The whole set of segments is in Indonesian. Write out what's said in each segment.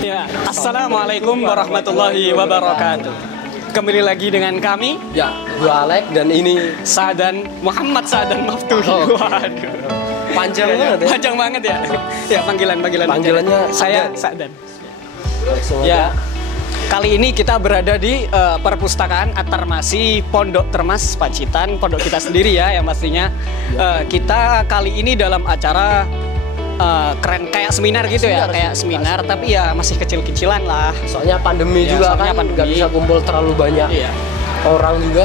Ya, Assalamualaikum warahmatullahi wabarakatuh. Kembali lagi dengan kami. Ya, gua Alek dan ini Sa'dan Muhammad Sa'dan Maftuhi. Oh. Waduh. Panjang banget ya. Panjang banget ya. Ya, panggilannya saya Sa'dan. Ya. Kali ini kita berada di perpustakaan At-Tarmasi Pondok Termas Pacitan, pondok kita sendiri ya yang pastinya. Kita kali ini dalam acara keren kayak seminar gitu kayak seminar tapi ya masih kecil-kecilan lah. Soalnya pandemi Ya, juga soalnya kan pandemi. nggak bisa kumpul terlalu banyak orang juga.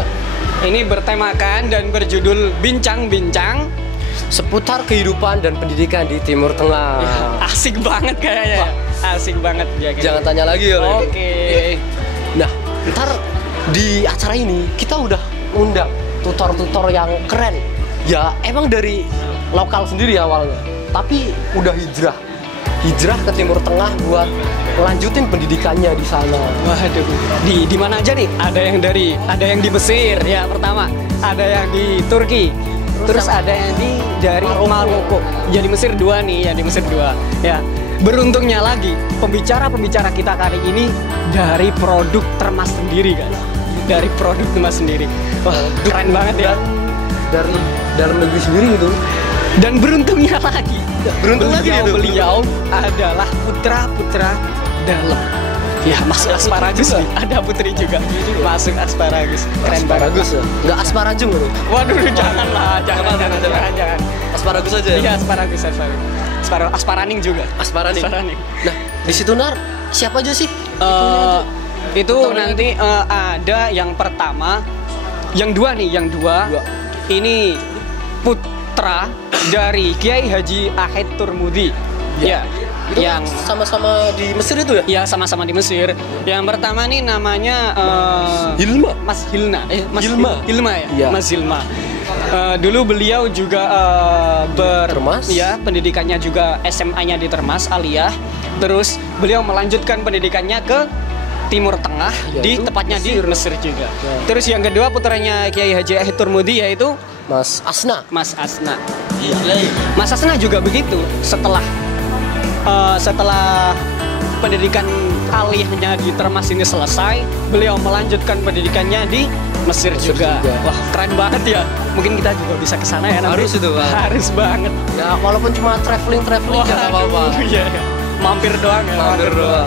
Ini bertemakan dan berjudul Bincang-Bincang Seputar kehidupan dan pendidikan di Timur Tengah. Asik banget kayaknya. Asik banget ya. Jangan tanya lagi ya. Oke. Nah, ntar di acara ini kita udah undang tutor-tutor yang keren. Ya emang dari lokal sendiri awalnya, tapi udah hijrah ke Timur Tengah buat lanjutin pendidikannya di sana. Waduh, di mana aja nih? Ada yang di Mesir ya pertama, ada yang di Turki, terus ada yang dari Maroko. Ya di Mesir 2 nih, ya di Mesir 2. Ya. Beruntungnya lagi, pembicara kita kali ini dari produk Termas sendiri kan. Dari produk Termas sendiri. Wah, keren banget ya. Dari dalam negeri sendiri gitu. Dan beruntungnya lagi, beliau itu. adalah putra dalam. Ya, masuk asparagus nih. Ada putri juga. Masuk asparagus. Keren banget. Asparagus ya? Nggak asparajung loh. Waduh, janganlah, jangan. Asparagus aja ya? Iya, asparagus. Asparaning juga. Asparaning. Nah, di situ Nar, siapa aja sih? Itu nanti ada yang pertama, yang dua. Ini putra dari Kiai Haji Ahid Turmudi. Ya. Itu Yang sama-sama di Mesir itu ya? ya sama-sama di Mesir. Yang pertama nih namanya Hilma. Mas Hilna. Hilma ya? Iya. Mas Hilma. Dulu beliau juga Termas. ya, pendidikannya juga SMA-nya di Termas Aliyah. Terus beliau melanjutkan pendidikannya ke Timur Tengah, tepatnya di Mesir juga. Ya. Terus yang kedua putranya Kiai Haji Ahid Turmudi yaitu Mas Asna. Mas Asna. Mas Asna juga begitu. Setelah pendidikan aliyahnya di Termas ini selesai, beliau melanjutkan pendidikannya di Mesir juga. Wah, keren banget ya. Mungkin kita juga bisa ke sana ya nanti. Harus itu, Bang. Harus banget. Ya walaupun cuma traveling nggak apa-apa. Iya. Mampir doang ya. Mampir doang.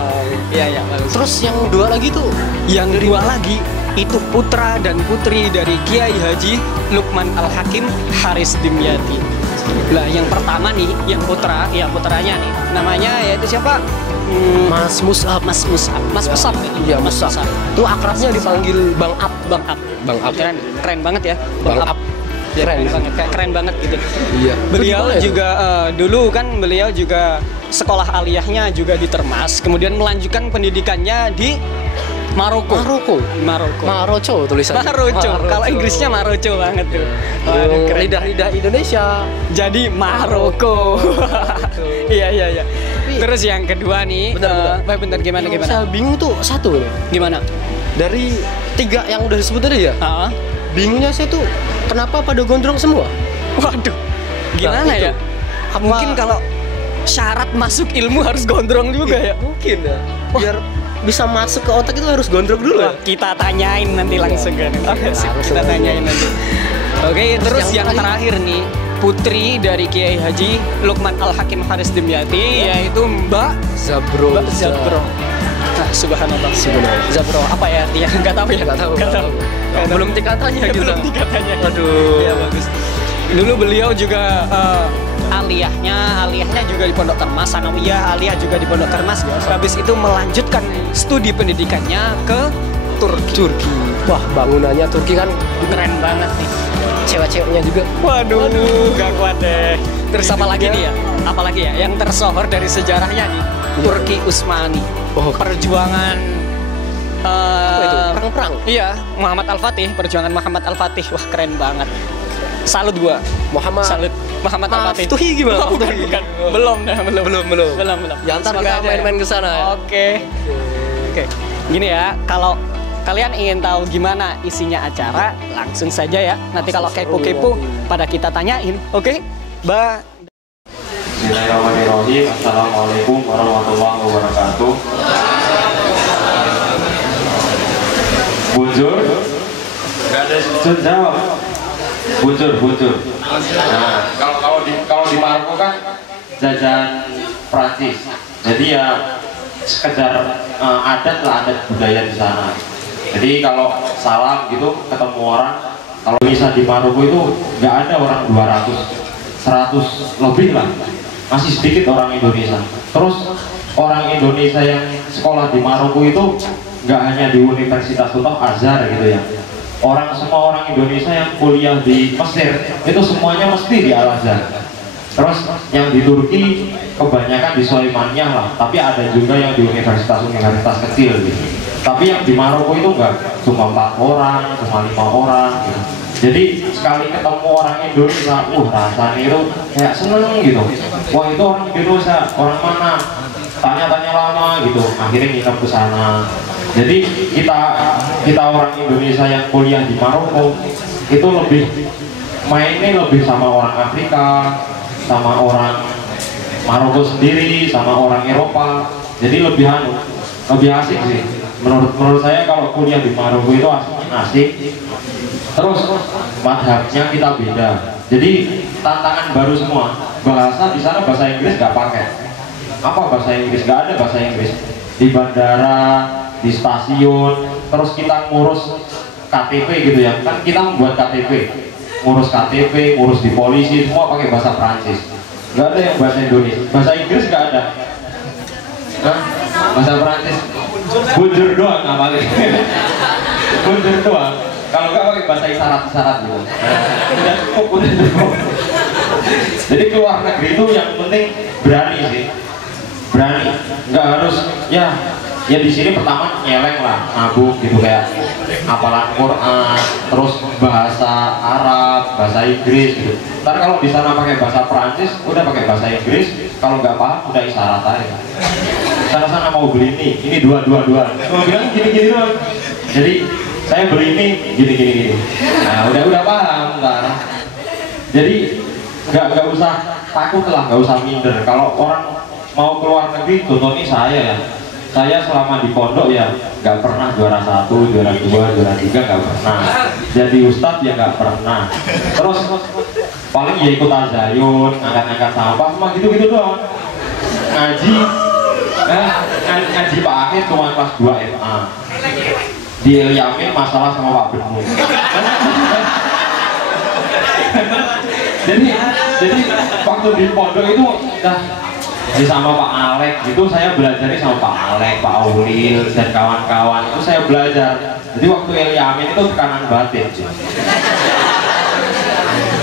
Iya, bagus. Terus yang dua lagi tuh? Yang dua lagi itu putra dan putri dari Kiai Haji Lukman Al-Hakim Haris Dimyati. Lah yang pertama nih, yang putranya nih, namanya yaitu siapa? Mas Mus'ab. Mas Mus'ab. Iya, Mus'ab. Itu akrabnya dipanggil Bang Ab. Bang Ab. Keren banget ya. Bang Ab. Keren banget gitu. Iya. Beliau juga dulu kan beliau juga sekolah aliyahnya juga di Termas, kemudian melanjutkan pendidikannya di Maroko tulisannya. Maroco. Kalau Inggrisnya Maroco banget tuh. Waduh, keren. Lidah Indonesia. Jadi Maroko. Iya. Terus yang kedua nih, bentar gimana? Saya bingung tuh satu nih. Gimana? Dari 3 yang udah disebut tadi ya. Bingungnya saya tuh kenapa pada gondrong semua? Waduh. Gimana ya? Mungkin kalau syarat masuk ilmu harus gondrong juga ya? Mungkin ya. Biar bisa masuk ke otak itu harus gondrong dulu ya? Kita tanyain nanti langsung kan. Kita tanyain nanti. Oke, terus yang terakhir nih, putri dari Kiai Haji Lukman Al-Hakim Haris Dimyati yaitu Mbak Zabro. Nah, subhanallah. Zabro apa ya artinya? Enggak tahu ya. Enggak tahu. Belum tingkatannya gitu. Belum tingkatannya. Aduh. Ya bagus. Dulu beliau juga aliyahnya juga di Pondok Termas, sanawiyah aliyah juga di Pondok Termas. Habis itu melanjutkan studi pendidikannya ke Turki. Wah, bangunannya Turki kan Keren banget nih. cewek-ceweknya juga. Waduh, gak kuat deh. Terus apa lagi nih ya? Apalagi ya yang tersohor dari sejarahnya nih? Turki Utsmani. Perjuangan perang-perang. Iya, perjuangan Muhammad Al-Fatih. Wah, keren banget. Salut gua. Salut Muhammad Al-Fatih. Tuh gimana? Bukan. Belum. Ya ntar kita main-main ke sana ya. Oke. Gini ya, kalau kalian ingin tahu gimana isinya acara, langsung saja ya. Nanti kalau kepo-kepo pada kita tanyain. Oke? Bismillahirrahmanirrahim. Assalamualaikum warahmatullahi wabarakatuh. Bujur? Gak ada bujur, jawab. Bujur. Nah, kalau di Maroko kan jajan Prancis. Jadi ya sekedar adat budaya di sana. Jadi kalau salam gitu ketemu orang, kalau bisa di Maroko itu nggak ada orang 100 lebih lah, masih sedikit orang Indonesia. Terus orang Indonesia yang sekolah di Maroko itu nggak hanya di Universitas Contoh Azhar gitu ya. Semua orang Indonesia yang kuliah di Mesir itu semuanya mesti di Al Azhar. Terus yang di Turki kebanyakan di Sulaimaniyah lah, tapi ada juga yang di universitas kecil gitu. Tapi yang di Maroko itu enggak, cuma 4 orang, cuma 5 orang gitu. Jadi sekali ketemu orang Indonesia, rasanya itu kayak seneng gitu. Wah, itu orang Indonesia, orang mana? Tanya-tanya lama gitu, akhirnya nginep ke sana. Jadi kita orang Indonesia yang kuliah di Maroko itu mainnya lebih sama orang Afrika, sama orang Maroko sendiri, sama orang Eropa. Jadi lebih asik sih. Menurut saya kalau kuliah di Maroko itu asik. Terus madhabnya kita beda. Jadi tantangan baru semua. Bahasa di sana bahasa Inggris nggak pakai. Apa bahasa Inggris? Nggak ada bahasa Inggris. Di bandara, di stasiun, terus kita ngurus KTP gitu ya. Kan kita membuat KTP. Ngurus KTP, ngurus di polisi, semua pakai bahasa Prancis. Nggak ada yang bahasa Indonesia. Bahasa Inggris nggak ada. Hah? Bahasa Prancis bujur doang nggak pakai. Bujur doang. Kalau nggak pakai bahasa isyarat gitu. Udah cukup. Jadi keluar negeri itu yang penting berani sih. Berani. Nggak harus ya di sini pertama nyeleng lah, nabung gitu kayak hafalan Quran, terus bahasa Arab, bahasa Inggris gitu. Ntar kalau di sana pakai bahasa Prancis, udah pakai bahasa Inggris. Kalau nggak paham, udah isyarat aja. Sana mau beli ini dua. Mau bilang gini doang. Jadi saya beli ini gini. Nah udah paham ntar. Jadi nggak usah takut lah, nggak usah minder. Kalau orang mau keluar negeri, contohnya saya selama di pondok ya nggak pernah juara 1, juara 2, juara 3 nggak pernah. Jadi ustadz ya nggak pernah. Terus paling ya ikut azayun, angkat-angkat sampah, cuma gitu-gitu doang. Ngaji Pak Akhir cuma kelas 2 MA. Di El Yamin masalah sama Pak Benu. jadi waktu di pondok itu sama Pak Alek gitu, saya belajarnya sama Pak Alek, Pak Aulil dan kawan-kawan itu saya belajar. Jadi waktu El Yamin itu tekanan batin.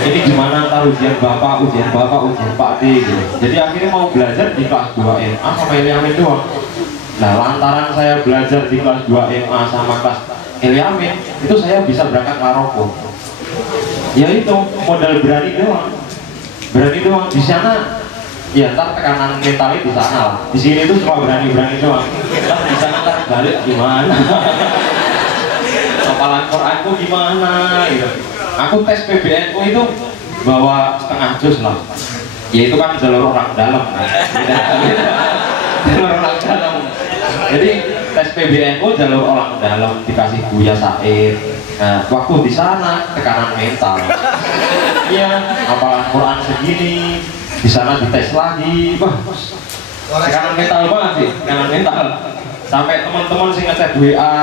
Ini gimana ntar ujian Bapak, ujian Pak D gitu. Jadi akhirnya mau belajar di kelas 2 MA sama El Yamin doang. Nah lantaran saya belajar di kelas 2 MA sama kelas El Yamin, itu saya bisa berangkat Maroko. Ya itu modal berani doang. Di sana ya ntar tekanan mentalnya di sana lah. Di sini tuh cuma berani doang. Ntar di sana ntar balik gimana? Hafalan Quranku gimana gitu. Aku tes PBNU itu bawa setengah juz lah. Ya itu kan jalur orang dalam kan. Jalur orang dalam. Jadi tes PBNU jalur orang dalam, dikasih Buya Said. Nah, waktu di sana tekanan mental. Iya, hafalan Quran segini, di sana dites lagi. Wah, tekanan mental banget sih, tekanan mental. Sampai teman-teman sih ngechat WA,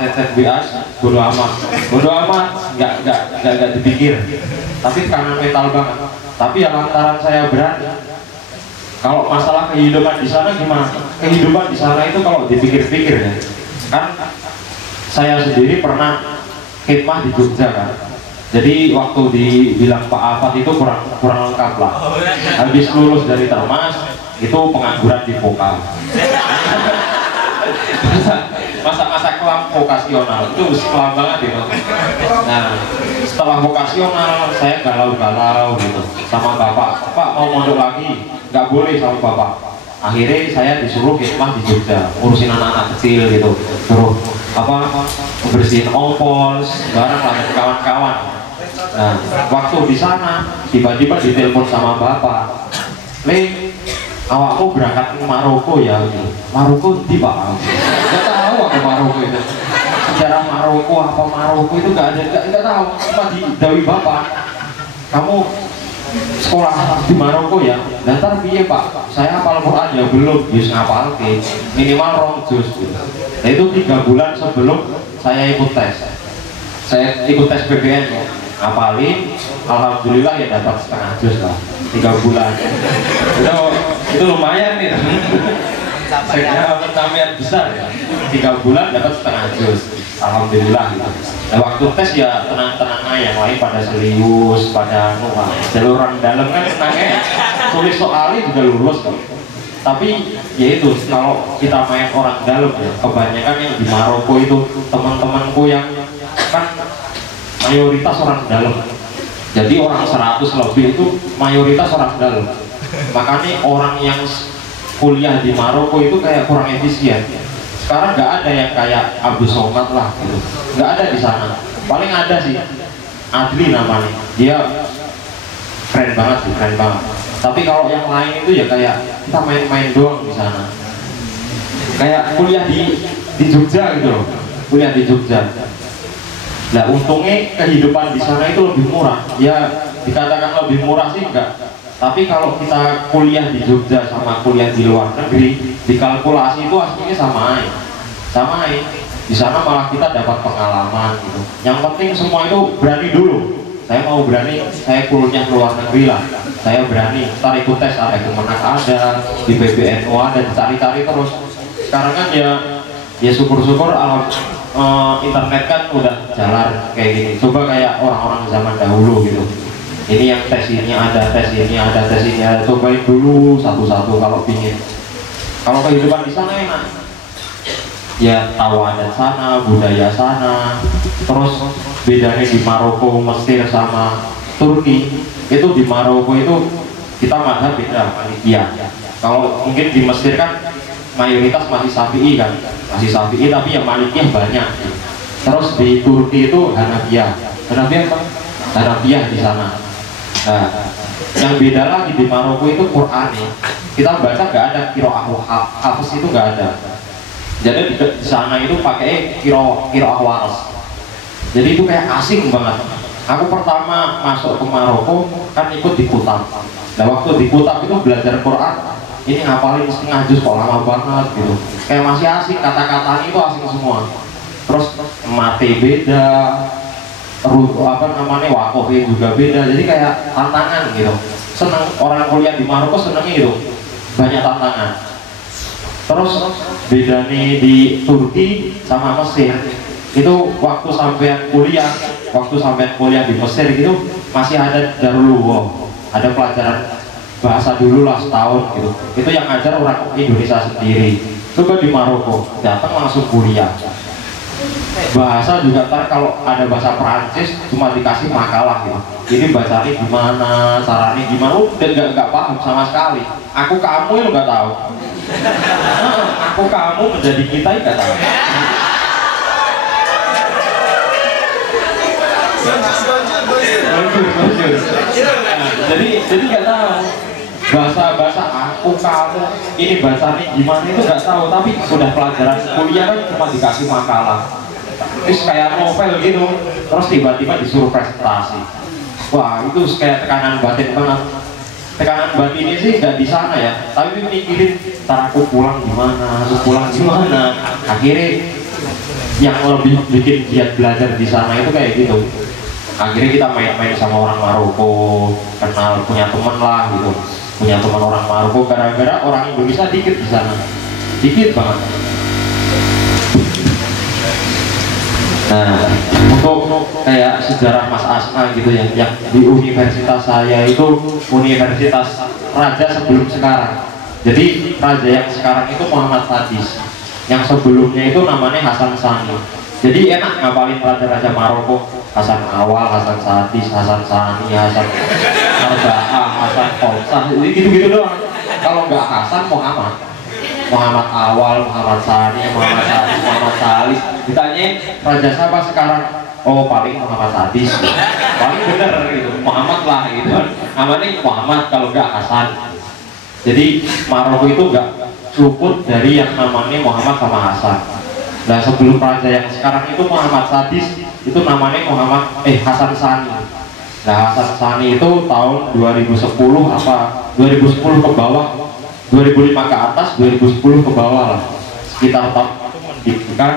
chat WA, bodo amat, nggak dipikir. Tapi tekanan mental banget. Tapi ya lantaran saya berani. Kalau masalah kehidupan di sana gimana? Kehidupan di sana itu kalau dipikir-pikir ya, kan saya sendiri pernah khidmah di Jogja kan. Jadi waktu dibilang Pak Afat itu kurang lengkap lah. Habis lulus dari Termas itu pengangguran di vokal. Masa-masa kelam vokasional itu kelam banget gitu. Nah setelah vokasional saya galau gitu sama bapak. Pak mau mondok lagi? Nggak boleh sama bapak. Akhirnya saya disuruh khidmah di Jogja, ngurusin anak-anak kecil gitu, suruh bersihin ompol bareng lah kawan-kawan. Nah waktu di sana tiba-tiba ditelepon sama bapak, Le, awakmu berangkat ke Maroko ya? Maroko di Pak? Nggak tahu aku Maroko itu. Sejarah Maroko apa Maroko itu nggak tahu. Cuma di Dawi Bapak. Kamu sekolah di Maroko ya? Ntar piye Pak? Saya hafal Quran ya belum. Yus ngapal ke minimal 2 juz. Nah itu 3 bulan sebelum saya ikut tes. Saya ikut tes PBN ya. Ngapalin, alhamdulillah ya dapat setengah juz lah. 3 bulan. Itu lumayan nih. Saya pencapaian besar ya. 3 bulan dapat setengah juz. Alhamdulillah gitu. Nah waktu tes ya tenang-tenang aja, yang lain pada serius, pada jalur orang dalam kan tenangnya tulis soalnya juga lulus kok. Tapi ya itu kalau kita main orang dalam ya, kebanyakan yang di Maroko itu teman-temanku yang kan mayoritas orang dalam. Jadi orang 100 lebih itu mayoritas orang dalam. Makanya orang yang kuliah di Maroko itu kayak kurang efisien. Sekarang nggak ada yang kayak Abu Somad lah gitu, nggak ada di sana. Paling ada sih Adli namanya, dia keren banget sih, keren banget. Tapi kalau yang lain itu ya kayak kita main-main doang di sana. Kayak kuliah di Jogja gitu loh, kuliah di Jogja. Nah untungnya kehidupan di sana itu lebih murah. Ya dikatakan lebih murah sih enggak. Tapi kalau kita kuliah di Jogja sama kuliah di luar negeri, dikalkulasi itu aslinya sama aja. Di sana malah kita dapat pengalaman gitu. Yang penting semua itu berani dulu. Saya mau berani, saya kuliah ke luar negeri lah. Saya berani, ntar ikut tes ada, Kemenak ada, di PBNU ada, dicari-cari terus. Sekarang kan ya syukur-syukur internet kan udah jalan kayak gini. Coba kayak orang-orang zaman dahulu gitu. Ini yang tes ini ada, tes ini ada, tes ini ada. Cobain dulu satu-satu kalau pingin. Kalau kehidupan di sana enak. Ya tahu adat sana, budaya sana. Terus bedanya di Maroko, Mesir sama Turki. Itu di Maroko itu kita mazhab beda, Malikiyah. Kalau mungkin di Mesir kan mayoritas masih Syafi'i kan, masih Syafi'i tapi yang Malikiyah banyak. Terus di Turki itu Hanafiyah. Hanafiyah apa? Hanafiyah di sana. Nah, yang beda lagi di Maroko itu Quran nih. Kita baca nggak ada qiraah hafs itu nggak ada. Jadi di sana itu pakai qiraah waras. Jadi itu kayak asing banget. Aku pertama masuk ke Maroko kan ikut di Kutab. Nah waktu di Kutab itu belajar Quran, ini ngapalin setengah juz kok lama banget gitu. Kayak masih asing, kata-katanya itu asing semua. Terus mate beda, apa namanya wakofnya juga beda, jadi kayak tantangan gitu. Seneng orang kuliah di Maroko senengnya gitu, banyak tantangan. Terus beda nih di Turki sama Mesir itu waktu sampean kuliah di Mesir gitu masih ada Darul Ulum, ada pelajaran bahasa dulu lah setahun gitu. Itu yang ngajar orang Indonesia sendiri. Coba di Maroko datang langsung kuliah. Bahasa juga ntar kalau ada bahasa Perancis cuma dikasih makalah gitu. Ini bacanya gimana, caranya gimana, udah nggak paham sama sekali. Aku kamu yang nggak tahu. Aku kamu menjadi kita nggak tahu. Jadi nggak tahu bahasa aku kamu ini bacanya gimana itu nggak tahu. Tapi sudah pelajaran kuliah kan cuma dikasih makalah. Terus kayak novel gitu, terus tiba-tiba disuruh presentasi. Wah itu kayak tekanan batin banget. Tekanan batin ini sih nggak di sana ya, tapi mikirin ntar aku pulang gimana, akhirnya yang lebih bikin giat belajar di sana itu kayak gitu. Akhirnya kita main-main sama orang Maroko, kenal, punya teman lah gitu, punya teman orang Maroko gara-gara orang Indonesia dikit di sana, dikit banget. Nah, untuk kayak sejarah Mas Asna gitu ya, yang di universitas saya itu universitas raja sebelum sekarang. Jadi raja yang sekarang itu Muhammad Sadis, yang sebelumnya itu namanya Hasan Sani. Jadi enak ngapalin raja-raja Maroko, Hasan Awal, Hasan Sadis, Hasan Sani, Hasan Arba'ah, Hasan Kolsah, gitu-gitu doang. Kalau nggak Hasan, Muhammad Awal, Muhammad Sani, Muhammad Sadis, Muhammad Salis. Ditanya raja siapa sekarang? Oh paling Muhammad Sadis, paling bener gitu, Muhammad lah gitu. Namanya Muhammad kalau nggak Hasan. Jadi Maroko itu nggak luput dari yang namanya Muhammad sama Hasan. Nah sebelum raja yang sekarang itu Muhammad Sadis, itu namanya Hasan Sani. Nah Hasan Sani itu tahun 2010 apa 2010 ke bawah, 2005 ke atas, 2010 ke bawah lah, sekitar tahun itu mendirikan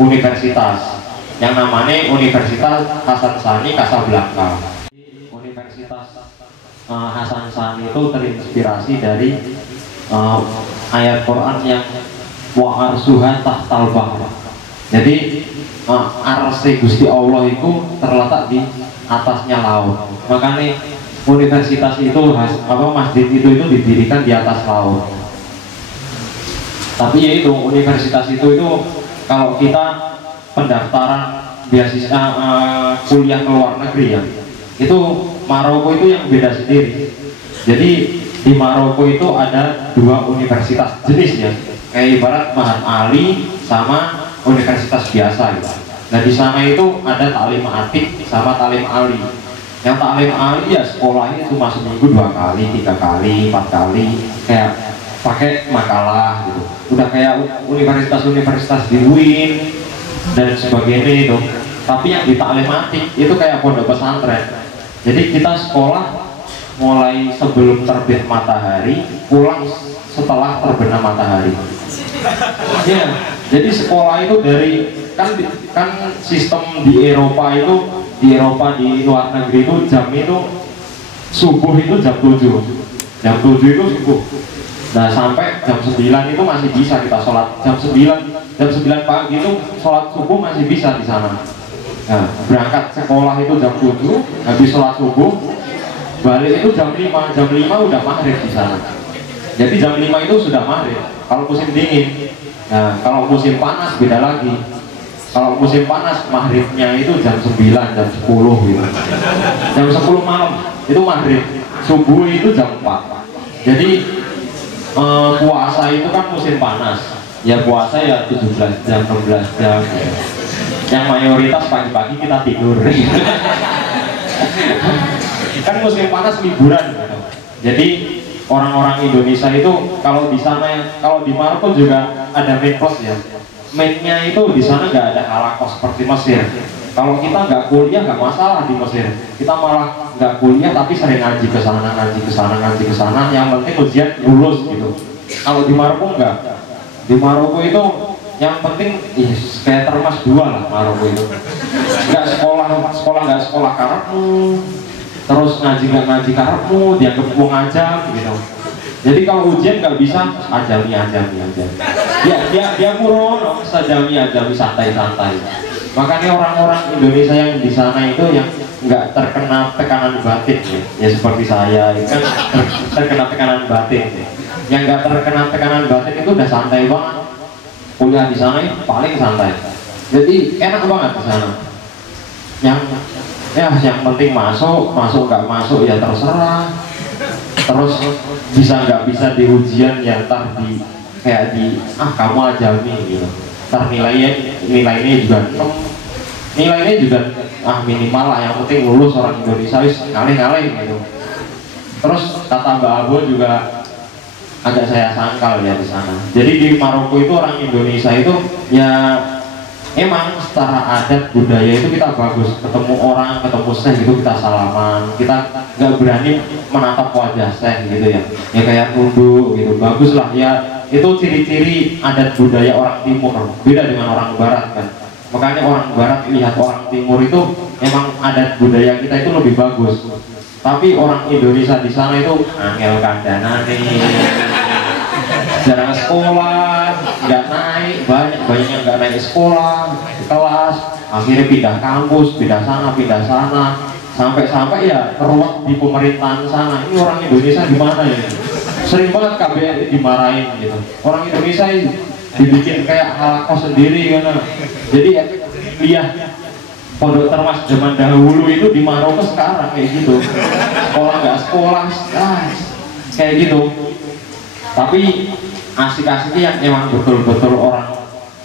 universitas yang namanya Universitas Hasan Sani Casablanca. Universitas Hasan Sani itu terinspirasi dari ayat Quran yang wa arsuha tahtal bahr. Jadi arsy Gusti Allah itu terletak di atasnya laut. Makanya universitas itu masjid itu didirikan di atas laut. Tapi ya itu universitas itu kalau kita pendaftaran beasiswa kuliah ke luar negeri ya, itu Maroko itu yang beda sendiri. Jadi di Maroko itu ada 2 universitas jenisnya, kayak ibarat Mahat Ali sama universitas biasa gitu. Nah di sana itu ada Taklim Atik sama Taklim Ali. Yang Taklim Ali ya sekolahnya cuma seminggu 2 kali, 3 kali, 4 kali, kayak pakai makalah gitu. Udah kayak universitas-universitas di UIN dan sebagainya itu. Tapi yang di Taklim Atik itu kayak pondok pesantren. Jadi kita sekolah mulai sebelum terbit matahari, pulang setelah terbenam matahari. Ya, jadi sekolah itu dari kan sistem di Eropa di luar negeri itu jam itu subuh itu jam 7 itu subuh. Nah sampai jam 9 itu masih bisa kita sholat, jam 9 pagi itu sholat subuh masih bisa di sana. Nah, berangkat sekolah itu jam 7, habis sholat subuh balik itu jam 5 udah maghrib di sana. Jadi jam 5 itu sudah maghrib kalau musim dingin. Nah kalau musim panas beda lagi. Kalau musim panas maghribnya itu jam 9, jam 10 gitu. Jam 10 malam itu maghrib, subuh itu jam 4. Jadi puasa itu kan musim panas. Ya puasa ya 17 jam, 16 jam. Yang mayoritas pagi-pagi kita tidur. Kan musim panas liburan gitu. Jadi orang-orang Indonesia itu kalau di sana, kalau di Maroko juga ada medcos ya. Mednya itu di sana nggak ada halakos seperti Mesir. Kalau kita nggak kuliah nggak masalah di Mesir. Kita malah nggak kuliah tapi sering ngaji ke sana, ngaji ke sana. Yang penting ujian lulus gitu. Kalau di Maroko nggak. Di Maroko itu yang penting kayak termas 2 lah Maroko itu. Nggak sekolah nggak sekolah karepmu, terus ngaji nggak ngaji karepmu, dianggap mau ngajak gitu. Jadi kalau ujian nggak bisa ajami aja. Dia kurang ajami santai. Makanya orang-orang Indonesia yang di sana itu yang nggak terkena tekanan batin ya seperti saya itu kan terkena tekanan batin. Yang nggak terkena tekanan batin itu udah santai banget. Kuliah di sana paling santai. Jadi enak banget di sana. Yang penting masuk nggak masuk ya terserah. Terus bisa nggak bisa di ujian ya ntar kayak kamu ajami gitu. Ntar nilainya juga minimal lah, yang penting lulus orang Indonesia ngalih gitu. Terus kata Mbak Abo juga agak saya sangkal ya di sana. Jadi di Maroko itu orang Indonesia itu ya emang secara adat budaya itu kita bagus, ketemu orang, ketemu syekh gitu kita salaman, kita nggak berani menatap wajah syekh gitu ya kayak tunduk gitu, bagus lah ya. Itu ciri-ciri adat budaya orang timur, beda dengan orang barat kan. Makanya orang barat lihat orang timur itu emang adat budaya kita itu lebih bagus. Tapi orang Indonesia di sana itu angel kandanane, jarang sekolah, nggak naik, banyak yang nggak naik sekolah, kelas, akhirnya pindah kampus, pindah sana, sampai ya keruak di pemerintahan sana. Ini orang Indonesia gimana ya? Sering banget KBRI dimarahin gitu. Orang Indonesia dibikin kayak halakos sendiri karena jadi ya lihat pondok termas zaman dahulu itu di Maroko sekarang kayak gitu. Sekolah nggak sekolah, kayak gitu. Tapi asik-asiknya yang emang betul-betul orang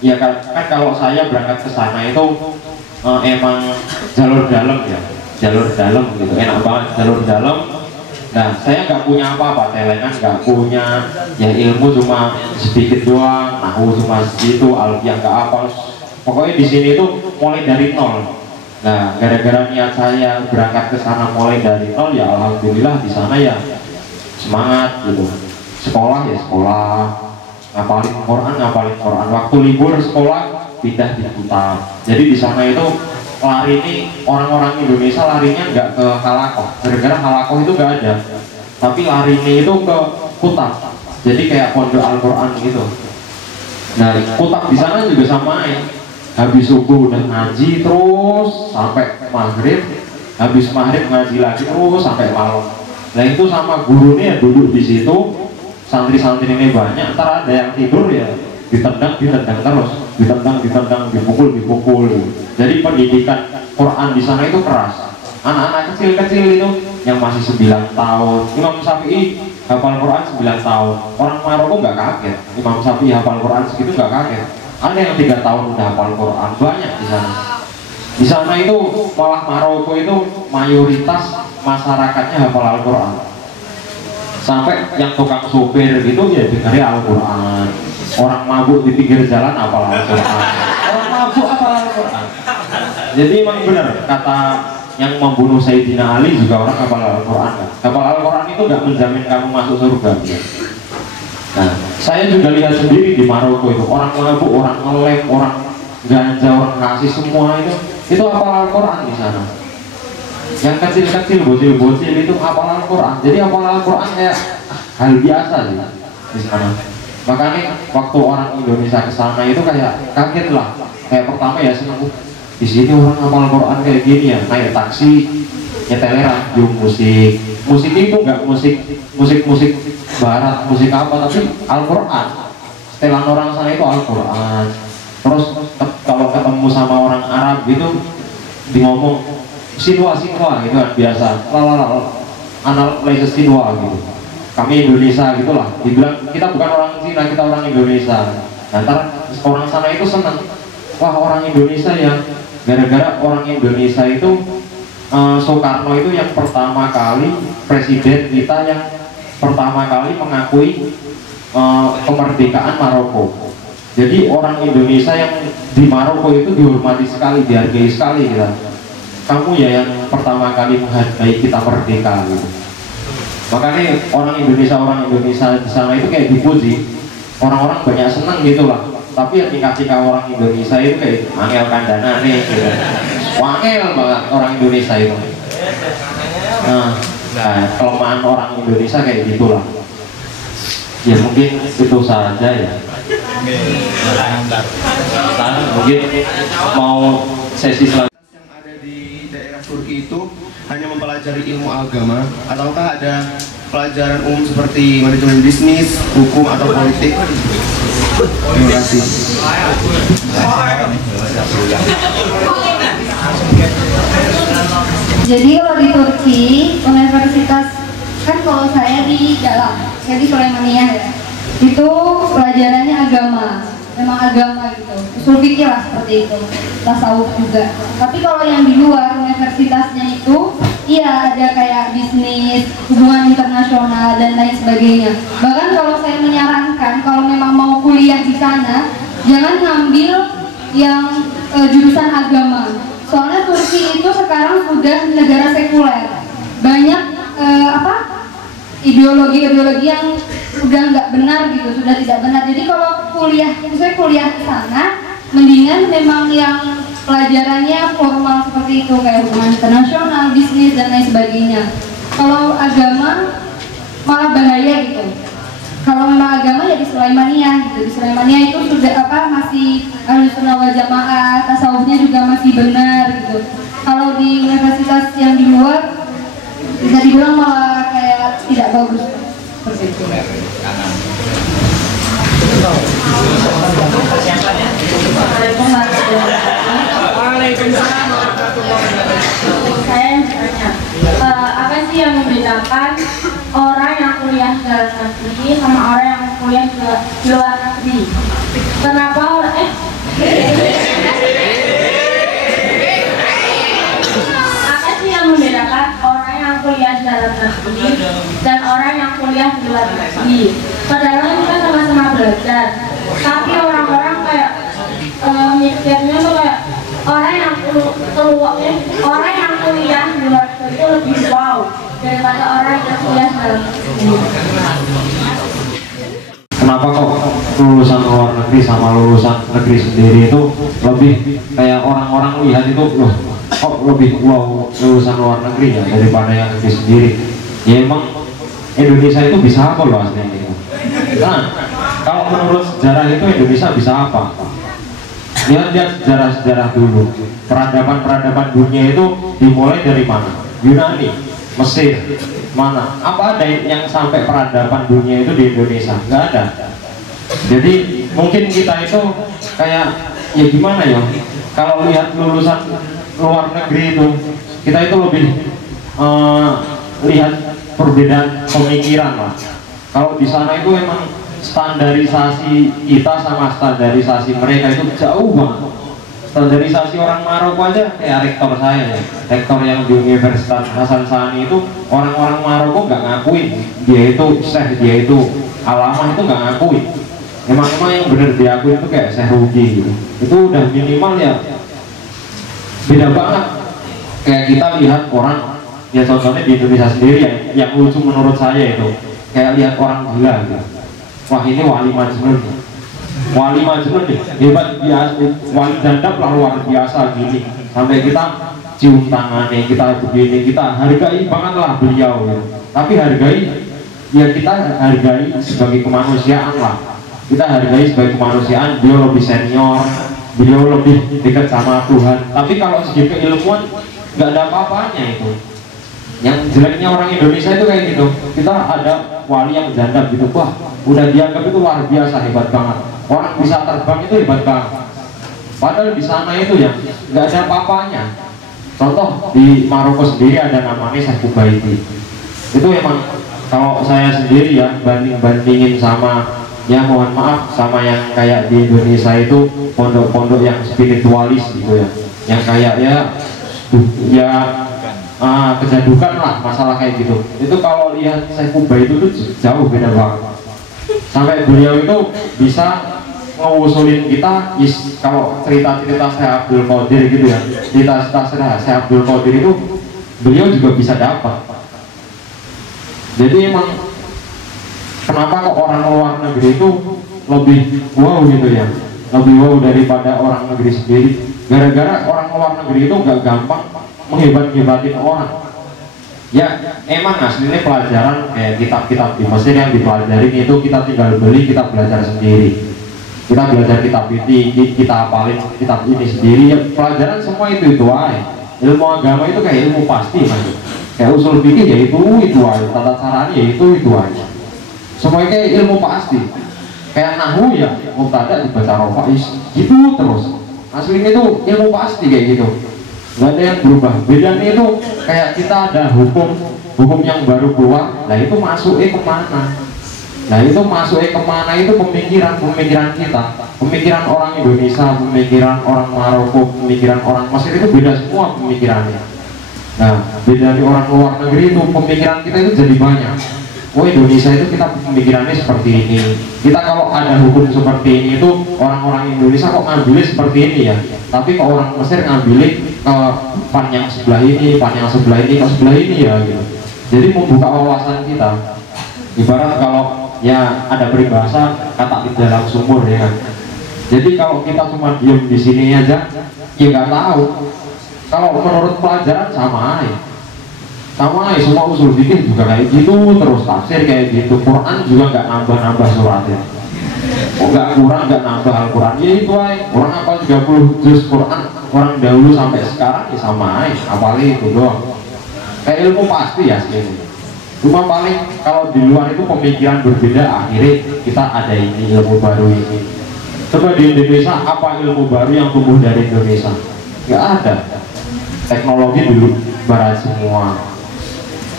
ya kan kalau saya berangkat ke sana itu emang jalur dalam gitu, enak banget jalur dalam. Nah, saya nggak punya apa-apa, celengan nggak punya, ya ilmu cuma sedikit doang, nahu cuma segitu, alfiah nggak apa. Pokoknya di sini tuh mulai dari nol. Nah, gara-gara niat saya berangkat ke sana mulai dari nol, ya alhamdulillah di sana ya semangat gitu. Sekolah ya sekolah, ngapalin Quran. Waktu libur sekolah pindah di Kuta. Jadi di sana itu lari ini orang-orang Indonesia larinya nggak ke halakoh, gara-gara halakoh itu nggak ada, tapi lari ini itu ke Kuta. Jadi kayak pondok Al-Quran gitu. Nah, Kuta di sana juga sama ya. Habis subuh udah ngaji terus sampai maghrib, habis maghrib ngaji lagi terus sampai malam. Nah itu sama gurunya duduk di situ, santri-santri ini banyak, ntar ada yang tidur ya ditendang terus, ditendang, dipukul. Jadi pendidikan Quran di sana itu keras. Anak-anak kecil itu yang masih 9 tahun, Imam Syafi'i hafal Quran 9 tahun. Orang Maroko nggak kaget, Imam Syafi'i hafal Quran segitu nggak kaget. Ada yang 3 tahun udah hafal Quran, banyak di sana. Di sana itu malah Maroko itu mayoritas masyarakatnya hafal Al-Quran. Sampai yang tukang sopir gitu ya dengarnya Al-Quran. Orang mabuk di pinggir jalan hafal Al-Quran. Orang mabuk hafal Al-Quran. Jadi emang benar kata yang membunuh Sayyidina Ali juga orang hafal Al-Quran. Hafal Al-Quran itu nggak menjamin kamu masuk surga. Nah, saya juga lihat sendiri di Maroko itu orang mabuk, orang ngelem, orang ganja, orang ngasih semua itu hafal Al-Quran di sana. Yang kecil-kecil, bocil-bocil itu hafal Al-Quran. Jadi hafal Al-Quran kayak hal biasa sih di sana. Makanya waktu orang Indonesia ke sana itu kayak kaget lah. Kayak pertama ya seneng, di sini orang hafal Al-Quran kayak gini ya. Naik taksi, nyetelnya radio musik. Musik itu nggak musik barat, musik apa, tapi Al-Quran. Setelan orang sana itu Al-Quran. Terus kalau ketemu sama orang Arab gitu, di ngomong sinwa gitu kan biasa, anak lain sinwa gitu. Kami Indonesia gitulah, dibilang kita bukan orang Cina, kita orang Indonesia. Nah, ntar orang sana itu senang, wah orang Indonesia ya, gara-gara orang Indonesia itu Soekarno itu yang pertama kali presiden kita yang pertama kali mengakui kemerdekaan Maroko. Jadi orang Indonesia yang di Maroko itu dihormati sekali, dihargai sekali gitu. Kamu ya yang pertama kali menghargai kita merdeka gitu. Makanya orang Indonesia di sana itu kayak dipuji, orang-orang banyak senang gitu lah. Tapi yang dikasih ke orang Indonesia itu kayak angel kandana nih gitu. Wangel banget orang Indonesia itu. Nah, kelemahan orang Indonesia kayak gitulah. Ya mungkin itu saja ya. Mungkin mau sesi selanjutnya. Yang ada di daerah Turki itu hanya mempelajari ilmu agama ataukah ada pelajaran umum seperti manajemen bisnis, hukum atau politik? Terima kasih. Jadi kalau di Turki, universitas kan kalau saya di dalam, saya di Sulaimania ya, itu pelajarannya agama, memang agama gitu, usul fikih lah seperti itu, tasawuf juga. Tapi kalau yang di luar universitasnya itu, iya ada kayak bisnis, hubungan internasional dan lain sebagainya. Bahkan kalau saya menyarankan kalau memang mau kuliah di sana, jangan ngambil yang jurusan agama. Soalnya Turki itu sekarang sudah negara sekuler, banyak ideologi-ideologi yang udah nggak benar gitu, sudah tidak benar. Jadi kalau kuliah, misalnya kuliah di sana, mendingan memang yang pelajarannya formal seperti itu, kayak hubungan internasional, bisnis dan lain sebagainya. Kalau agama malah bahaya gitu. Kalau memang agama ya di Sulaimania gitu. Di Sulaimania itu sudah masih Ahlussunnah wal Jamaah, tasawufnya juga masih benar gitu. Kalau di universitas yang di luar bisa dibilang malah kayak tidak bagus seperti itu. Waalaikumsalam warahmatullahi wabarakatuh. Saya yang bertanya, apa sih yang membedakan orang yang kuliah di dalam negeri sama orang yang kuliah di luar negeri? Kenapa apa sih yang membedakan orang yang kuliah di dalam dalam negeri dan orang yang kuliah di luar negeri. Padahal kita sama-sama belajar, tapi orang-orang kayak mikirnya tuh kayak orang yang kuliah di luar negeri itu lebih wow daripada orang yang kuliah di dalam negeri. Kenapa kok lulusan luar negeri sama lulusan negeri sendiri itu lebih kayak orang-orang lihat itu loh, kok lebih wow lulusan luar negeri ya daripada yang negeri sendiri? Ya emang Indonesia itu bisa apa loh aslinya itu? Nah, kalau menurut sejarah itu Indonesia bisa apa? Lihat sejarah-sejarah dulu. Peradaban-peradaban dunia itu dimulai dari mana? Yunani, Mesir, mana? Apa ada yang sampai peradaban dunia itu di Indonesia? Nggak ada. Jadi mungkin kita itu kayak ya gimana ya? Kalau lihat lulusan luar negeri itu, kita itu lebih lihat perbedaan pemikiran lah. Kalau di sana itu emang standarisasi kita sama standarisasi mereka itu jauh banget. Standarisasi orang Maroko aja kayak rektor saya ya, rektor yang di Universitas Hasan Sani itu orang-orang Maroko nggak ngakuin dia itu syekh, dia itu alamah, itu nggak ngakuin. Emang yang bener diakui itu kayak Syekh Rugi gitu. Itu udah minimal ya, beda banget. Kayak kita lihat orang ya, contohnya di Indonesia sendiri ya, yang lucu menurut saya itu kayak lihat orang gila gitu. Wah, ini wali Majnun, wali Majnun nih, hebat biasa, wali jandap lah luar biasa gini, sampai kita cium tangannya, kita begini, kita hargai banget lah beliau gitu. Tapi hargai ya, kita hargai sebagai kemanusiaan lah, kita hargai sebagai kemanusiaan. Beliau lebih senior, beliau lebih dekat sama Tuhan. Tapi kalau segi keilmuan nggak ada apa-apanya itu. Yang jeleknya orang Indonesia itu kayak gitu, kita ada wali yang janda gitu, wah udah dianggap itu luar biasa, hebat banget, orang bisa terbang itu hebat banget. Padahal di sana itu ya nggak ada apa-apanya. Contoh di Maroko sendiri ada namanya Syekh Kubaiti. Itu emang kalau saya sendiri ya bandingin sama ya, mohon maaf, sama yang kayak di Indonesia itu pondok-pondok yang spiritualis gitu ya, yang kayak ya kejadukan lah, masalah kayak gitu. Itu kalau lihat Syekh Kubai itu tuh jauh beda banget. Sampai beliau itu bisa ngewusulin kita, kalau cerita-cerita Syekh Abdul Qadir gitu ya, cerita-cerita Syekh Abdul Qadir itu beliau juga bisa dapat. Jadi emang kenapa kok orang luar negeri itu lebih wow gitu ya, lebih wow daripada orang negeri sendiri? Gara-gara orang luar negeri itu nggak gampang menghebat-hebatin orang. Ya emang aslinya pelajaran kayak kitab-kitab di Mesir yang dipelajarin itu kita tinggal beli, kita belajar sendiri. Kita belajar kitab ini, kita hafalin kitab ini sendiri. Ya, pelajaran semua itu aja. Ilmu agama itu kayak ilmu pasti kan. Kayak usul fikih ya itu aja, tata caranya ya itu aja. Semuanya kayak ilmu pasti. Kayak nahwu ya, mubtada dibaca rafa gitu terus. Aslinya itu ilmu pasti kayak gitu. Nggak ada yang berubah. Bedanya itu kayak kita ada hukum yang baru keluar, nah itu masuknya kemana? Nah itu masuknya kemana, itu pemikiran kita, pemikiran orang Indonesia, pemikiran orang Maroko, pemikiran orang Mesir itu beda semua pemikirannya. Nah beda di orang luar negeri itu pemikiran kita itu jadi banyak. Oh Indonesia itu kita pemikirannya seperti ini. Kita kalau ada hukum seperti ini itu orang-orang Indonesia kok ngambilnya seperti ini ya. Tapi kalau orang Mesir ngambilnya pan yang sebelah ini, pan yang sebelah ini, kok sebelah ini ya gitu. Jadi membuka wawasan kita. Ibarat kalau ya ada peribahasa kata di dalam sumur ya kan. Jadi kalau kita cuma diem di sini aja, ya nggak tahu. Kalau menurut pelajaran sama aja. Sama ya, semua usul fikih juga kayak gitu, terus tafsir kayak gitu, Quran juga nggak nambah-nambah suratnya, nggak kurang, nggak nambah Al-Quran, ya itu aja. Orang hafal 30 juz Quran, orang dahulu sampai sekarang ya sama aja, hafalnya itu doang. Kayak ilmu pasti ya sini. Cuma paling kalau di luar itu pemikiran berbeda, akhirnya kita ada ini ilmu baru ini. Coba di Indonesia apa ilmu baru yang tumbuh dari Indonesia? Nggak ada. Teknologi dulu barat semua.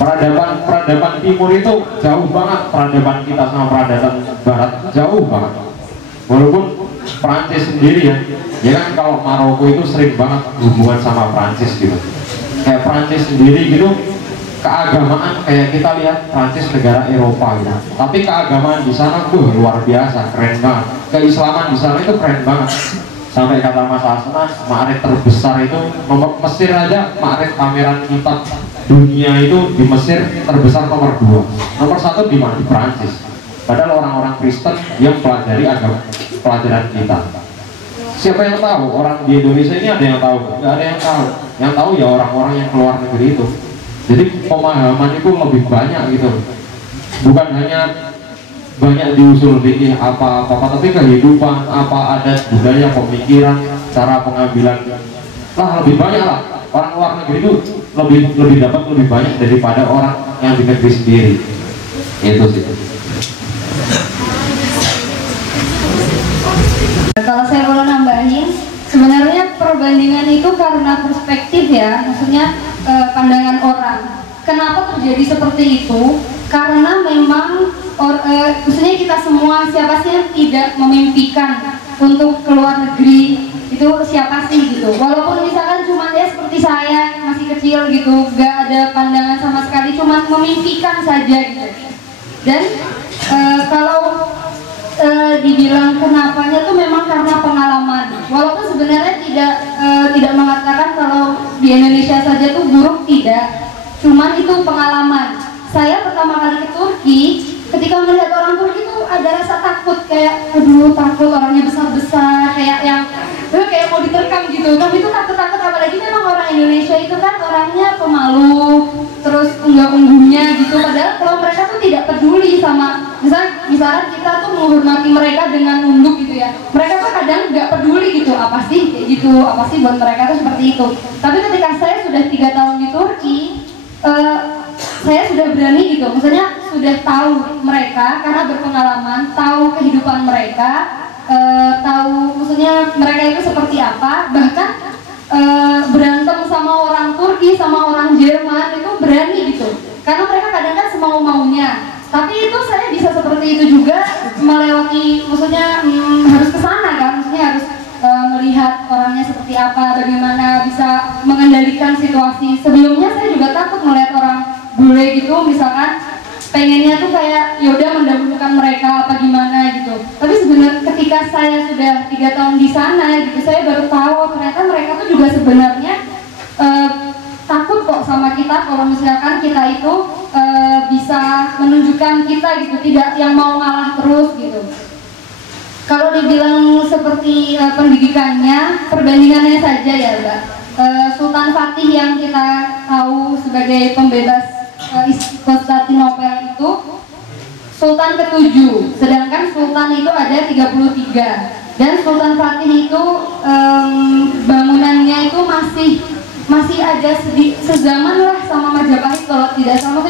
Peradaban timur itu jauh banget, peradaban kita sama peradaban barat jauh banget. Walaupun Prancis sendiri ya kan kalau Maroko itu sering banget hubungan sama Prancis gitu. Kayak Prancis sendiri gitu, keagamaan kayak kita lihat Prancis negara Eropa gitu. Tapi keagamaan di sana luar biasa, keren banget. Keislaman di sana itu keren banget. Sampai kata Mas Asnas, ma'arif terbesar itu Mesir aja, ma'arif pameran kitab dunia itu di Mesir terbesar nomor 2. Nomor 1 di mana? Di Prancis. Padahal orang-orang Kristen yang pelajari agama pelajaran kita. Siapa yang tahu? Orang di Indonesia ini ada yang tahu? Nggak ada yang tahu. Yang tahu ya orang-orang yang keluar negeri itu. Jadi pemahaman itu lebih banyak gitu, bukan hanya banyak diusul fikih apa-apa, tapi kehidupan, apa adat, budaya, pemikiran, cara pengambilan lah lebih banyak lah. Orang luar negeri itu lebih dapat lebih banyak daripada orang yang di negeri sendiri. Itu sih. Kalau saya boleh nambahin, sebenarnya perbandingan itu karena perspektif ya, maksudnya pandangan orang. Kenapa terjadi seperti itu? Karena memang maksudnya kita semua, siapa sih yang tidak memimpikan untuk keluar negeri, itu siapa sih gitu. Walaupun misalkan cuma ya seperti saya masih kecil gitu, gak ada pandangan sama sekali, cuma memimpikan saja gitu. Dan kalau dibilang kenapanya tuh memang karena pengalaman. Walaupun sebenarnya tidak mengatakan kalau di Indonesia saja tuh buruk, tidak. Cuman itu pengalaman. Saya pertama kali ke Turki, ketika melihat orang Turki tuh ada rasa takut, kayak aduh takut, orangnya besar-besar, kayak mau diterkam gitu. Tapi itu takut-takut, apalagi memang orang Indonesia itu kan orangnya pemalu, terus unggah-ungguhnya gitu. Padahal kalau mereka tuh tidak peduli sama, misalnya kita tuh menghormati mereka dengan nunduk gitu ya. Mereka tuh kadang nggak peduli gitu, apa sih kayak gitu, apa sih buat mereka tuh seperti itu. Tapi ketika saya sudah 3 tahun di Turki, saya sudah berani gitu, maksudnya sudah tahu mereka karena berpengalaman, tahu kehidupan mereka, tahu maksudnya mereka itu seperti apa. Bahkan berantem sama orang Turki, sama orang Jerman itu berani gitu, karena mereka kadang kan semau-maunya. Tapi itu saya bisa seperti itu juga melewati, maksudnya harus kesana kan, maksudnya harus melihat orangnya seperti apa, bagaimana bisa mengendalikan situasi. Sebelumnya saya juga takut melihat orang bule gitu, misalkan pengennya tuh kayak yaudah mendahulukan mereka apa gimana gitu. Tapi sebenarnya ketika saya sudah 3 tahun di sana gitu, saya baru tahu ternyata mereka tuh juga sebenarnya takut kok sama kita kalau misalkan kita itu bisa menunjukkan kita gitu, tidak yang mau ngalah terus gitu. Kalau dibilang seperti pendidikannya, perbandingannya saja ya Mbak. Sultan Fatih yang kita tahu sebagai pembebas Konstantinopel itu Sultan ke-7, sedangkan Sultan itu ada 33. Dan Sultan Fatih itu bangunannya itu masih ada sezaman lah sama Majapahit kalau tidak salah,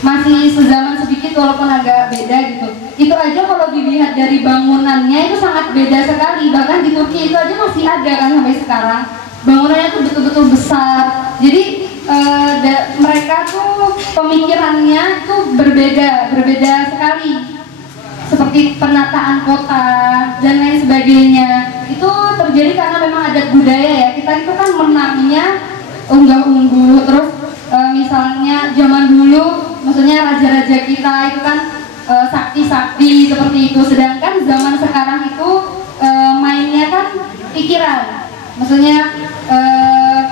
masih sezaman sedikit walaupun agak beda gitu. Itu aja kalau dilihat dari bangunannya itu sangat beda sekali. Bahkan di Turki itu aja masih ada kan sampai sekarang. Bangunannya tuh betul-betul besar. Jadi mereka tuh pemikirannya tuh berbeda sekali. Seperti penataan kota dan lain sebagainya. Itu terjadi karena memang adat budaya ya. Kita itu kan menangnya unggah-ungguh. Terus misalnya zaman dulu, maksudnya raja-raja kita itu kan sakti-sakti seperti itu. Sedangkan zaman sekarang itu mainnya kan pikiran, maksudnya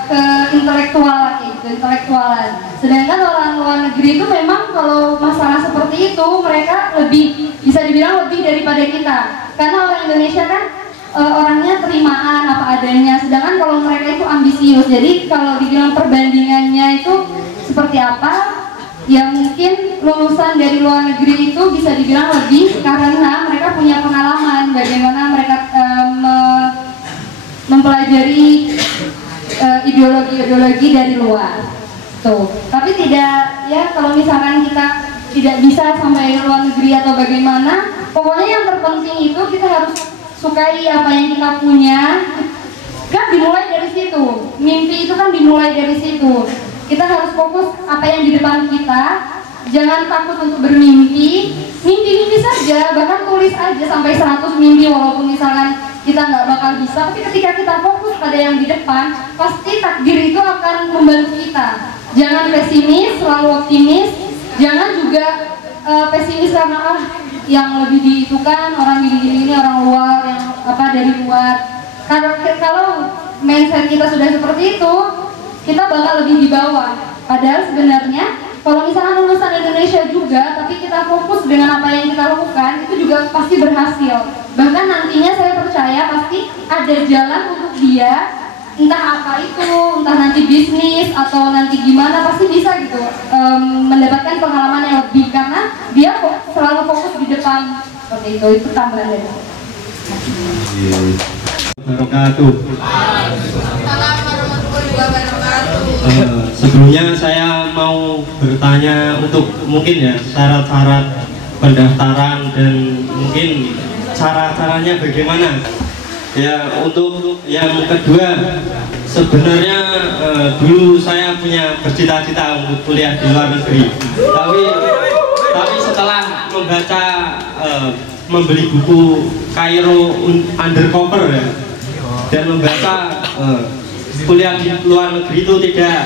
ke intelektualan. Sedangkan orang luar negeri itu memang kalau masalah seperti itu mereka lebih, bisa dibilang lebih daripada kita. Karena orang Indonesia kan orangnya terimaan apa adanya, sedangkan kalau mereka itu ambisius. Jadi kalau dibilang perbandingannya itu seperti apa, ya mungkin lulusan dari luar negeri itu bisa dibilang lebih karena mereka punya pengalaman bagaimana mereka mempelajari ideologi dari luar tuh. Tapi tidak ya, kalau misalkan kita tidak bisa sampai luar negeri atau bagaimana, pokoknya yang terpenting itu kita harus sukai apa yang kita punya. Kan dimulai dari situ, mimpi itu kan dimulai dari situ. Kita harus fokus apa yang di depan kita, jangan takut untuk bermimpi, mimpi saja, bahkan tulis aja sampai 100 mimpi walaupun misalkan kita nggak bakal bisa. Tapi ketika kita fokus pada yang di depan, pasti takdir itu akan membantu kita. Jangan pesimis, selalu optimis. Jangan juga pesimis karena yang lebih diitukan orang gini-gini, orang luar, yang dari luar. Kalau mindset kita sudah seperti itu, kita bakal lebih di bawah. Padahal sebenarnya kalau misalnya lulusan Indonesia juga, tapi kita fokus dengan apa yang kita lakukan, itu juga pasti berhasil. Bahkan nantinya saya percaya pasti ada jalan untuk dia, entah apa itu, entah nanti bisnis atau nanti gimana, pasti bisa gitu mendapatkan pengalaman yang lebih karena dia selalu fokus di depan. Seperti itu tambahan dari saya. Wabarakatuh. Sebelumnya saya mau bertanya untuk mungkin ya syarat-syarat pendaftaran dan mungkin cara-caranya bagaimana. Ya, untuk yang kedua, sebenarnya dulu saya punya bercita-cita untuk kuliah di luar negeri. Tapi setelah membaca membeli buku Cairo Undercover ya, dan membaca kuliah di luar negeri itu tidak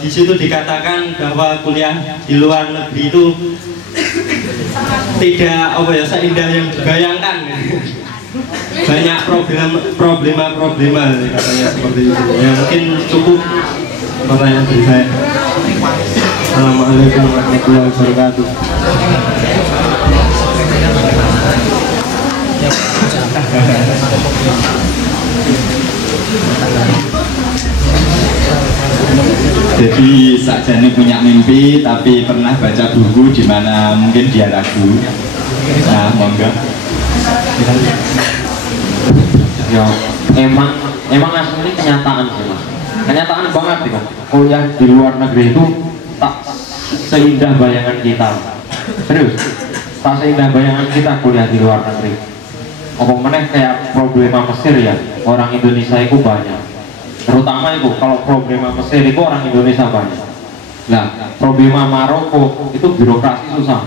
di situ dikatakan bahwa kuliah di luar negeri itu tidak seindah yang dibayangkan. Banyak problema katanya seperti itu. Ya mungkin cukup pertanyaan dari saya. Assalamualaikum warahmatullahi wabarakatuh. Jadi sakjane punya mimpi tapi pernah baca buku di mana mungkin dia ragu. Nah, monggo. Ya, emang asli kenyataan sih mas. Kenyataan banget nih, kuliah di luar negeri itu tak seindah bayangan kita. Serius, tak seindah bayangan kita kuliah di luar negeri. Omongnya kayak problema Mesir ya, orang Indonesia itu banyak. Terutama itu kalau problema Mesir itu orang Indonesia banyak. Nah, problema Maroko itu birokrasi susah.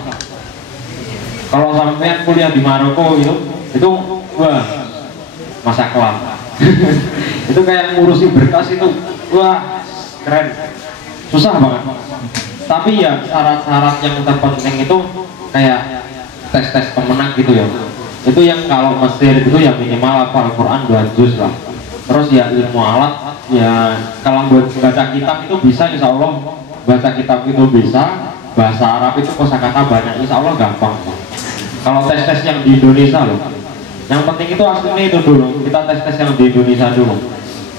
Kalau sampean kuliah di Maroko itu wah masa kelam. Itu kayak ngurusi berkas itu wah keren, susah banget. Tapi ya syarat-syarat yang terpenting itu kayak tes pemenang gitu ya. Itu yang kalau Mesir itu ya minimal hafal Al-Quran 2 juz lah. Terus ya ilmu alat ya, kalau buat baca kitab itu bisa, insya Allah baca kitab itu bisa. Bahasa Arab itu kosakata banyak, insya Allah gampang. Kalau tes yang di Indonesia loh, yang penting itu aslinya itu dulu, kita tes yang di Indonesia dulu.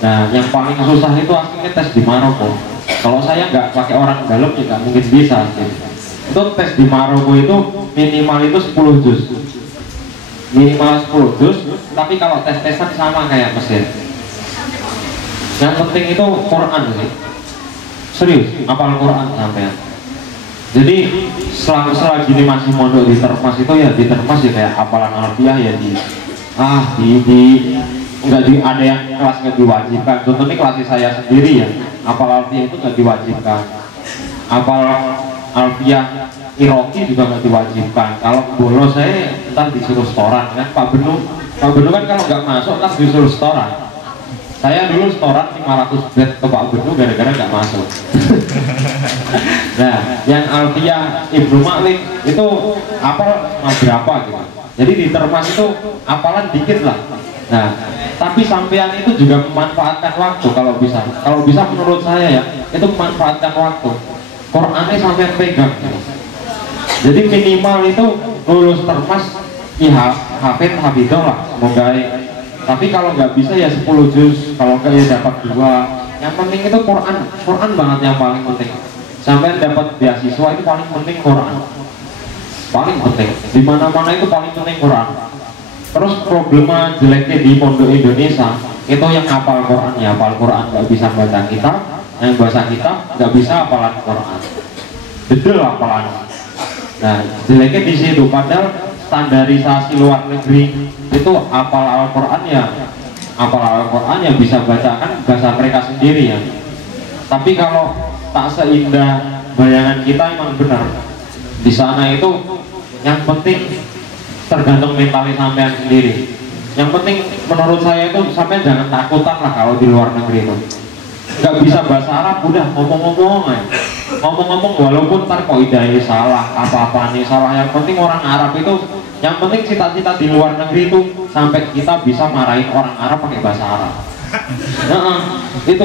Nah yang paling susah itu aslinya tes di Maroko. Kalau saya nggak pakai orang dalam ya nggak mungkin bisa sih. Itu tes di Maroko itu minimal itu 10 juz, minimal 10 juz. Tapi kalau tes-tesan sama kayak Mesir. Yang penting itu Quran sih, serius hafal Quran sampean. Jadi selagi ini masih mondok di Termas itu ya di Termas ya kayak hafalan Alfiah ya nggak ada yang kelas nggak diwajibkan. Contohnya kelas saya sendiri ya, hafal Alfiah itu nggak diwajibkan. Hafal Alfiah Iroki juga nggak diwajibkan. Kalau bolos saya entah disuruh setoran kan Pak Benu kan kalau nggak masuk kan disuruh setoran. Saya dulu setoran 500 bed ke Pak Benu gara-gara nggak masuk. Nah, yang Alfiah Ibnu Malik itu hafal berapa gitu. Jadi di Termas itu hafalan dikit lah. Nah, tapi sampean itu juga memanfaatkan waktu kalau bisa. Kalau bisa menurut saya ya, itu memanfaatkan waktu. Qurannya sampean pegang. Jadi minimal itu lulus Termas ya hafidhah lah, semoga. Tapi kalau nggak bisa ya 10 juz, kalau nggak ya dapat 2. Yang penting itu Quran banget yang paling penting. Sampai dapat beasiswa itu paling penting Quran, paling penting. Di mana-mana itu paling penting Quran. Terus problema jeleknya di pondok Indonesia itu yang hafal Quran ya hafal Quran nggak bisa baca kitab, yang baca kitab nggak bisa hafalan Quran, bedel hafalan. Nah jeleknya di situ. Padahal standarisasi luar negeri itu hafal Al-Quran ya bisa bacakan bahasa mereka sendiri ya. Tapi kalau tak seindah bayangan kita emang benar. Di sana itu yang penting tergantung mentalnya sampean sendiri. Yang penting menurut saya itu sampean jangan takutan lah kalau di luar negeri itu. nggak bisa bahasa Arab udah ngomong-ngomong aja. Ngomong-ngomong walaupun ntar koidahnya salah, apa-apa nih salah, yang penting orang Arab itu, yang penting cita-cita di luar negeri itu sampai kita bisa marahin orang Arab pakai bahasa Arab. Nah, itu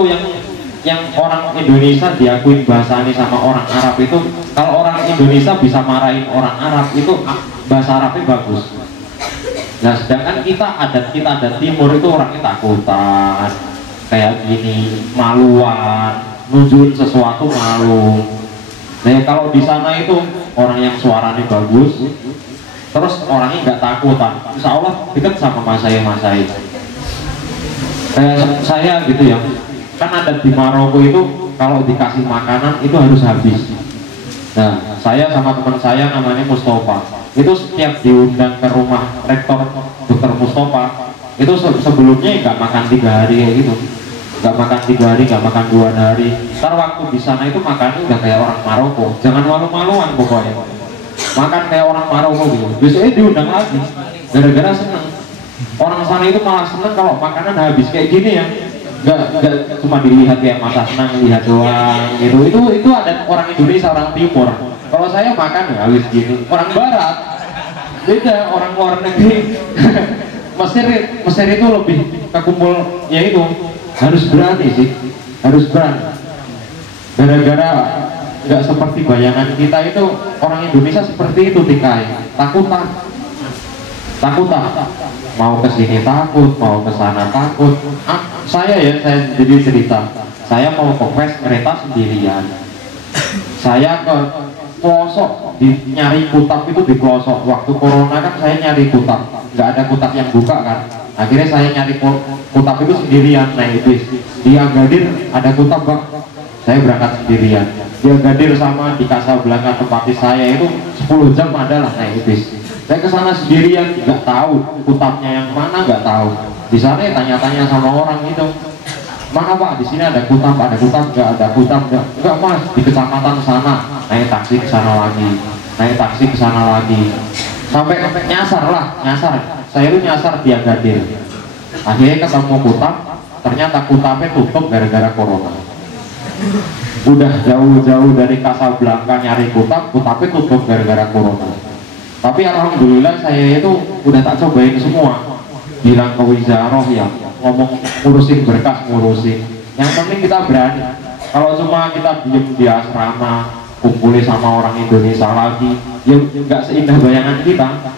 yang orang Indonesia diakuin bahasa ini sama orang Arab itu, kalau orang Indonesia bisa marahin orang Arab itu bahasa Arabnya bagus. Nah sedangkan kita adat timur itu orangnya takutan kayak gini, maluan, nunjukin sesuatu malu. Nah kalau di sana itu orang yang suaranya bagus, terus orangnya nggak takutan, insya Allah dekat sama mas saya kayak saya gitu ya. Kan ada di Maroko itu kalau dikasih makanan itu harus habis. Nah saya sama teman saya namanya Mustafa itu setiap diundang ke rumah rektor Dr. Mustafa itu sebelumnya nggak makan 3 hari kayak gitu, nggak makan 3 hari, nggak makan 2 hari. Ntar waktu di sana itu makannya udah kayak orang Maroko, jangan malu-maluan pokoknya, makan kayak orang Maroko gitu. Besoknya diundang lagi gara-gara seneng. Orang sana itu malah seneng kalau makanan habis kayak gini ya, nggak cuma dilihat kayak masa senang lihat doang gitu. Itu ada orang Indonesia, orang Timur. Kalau saya makan ya habis gini. Orang Barat beda, orang luar negeri. Mesir itu lebih kekumpul, ya itu harus berani sih, harus berani. Gara-gara nggak seperti bayangan kita itu, orang Indonesia seperti itu tikai, takutan, mau ke sini takut, mau ke sana takut. Saya jadi cerita, saya mau ke West kereta sendirian, saya ke pelosok nyari kutab itu di pelosok. Waktu corona kan saya nyari kutab, nggak ada kutab yang buka kan, akhirnya saya nyari kutab itu sendirian naik bis. Di Agadir ada kutab bang, saya berangkat sendirian. Di Agadir sama di Casablanca tempat saya itu 10 jam adalah naik bis. Saya ke sana sendirian, nggak tahu kutabnya yang mana, nggak tahu. Di sana ya tanya-tanya sama orang itu, mana pak, di sini ada kutab, nggak ada kutab, nggak mas, di kecamatan sana. Naik taksi ke sana lagi, sampai nyasar. Saya itu nyasar di Agadir. Akhirnya ketemu kutab, ternyata kutabnya tutup gara-gara corona. Udah jauh-jauh dari Casablanca nyari kutabnya tutup gara-gara corona. Tapi alhamdulillah saya itu udah tak cobain semua. Bilang ke Wizarah ya, ngomong ngurusin berkas, ngurusin. Yang penting kita berani. Kalau cuma kita diem di asrama, kumpulin sama orang Indonesia lagi, ya nggak seindah bayangan kita.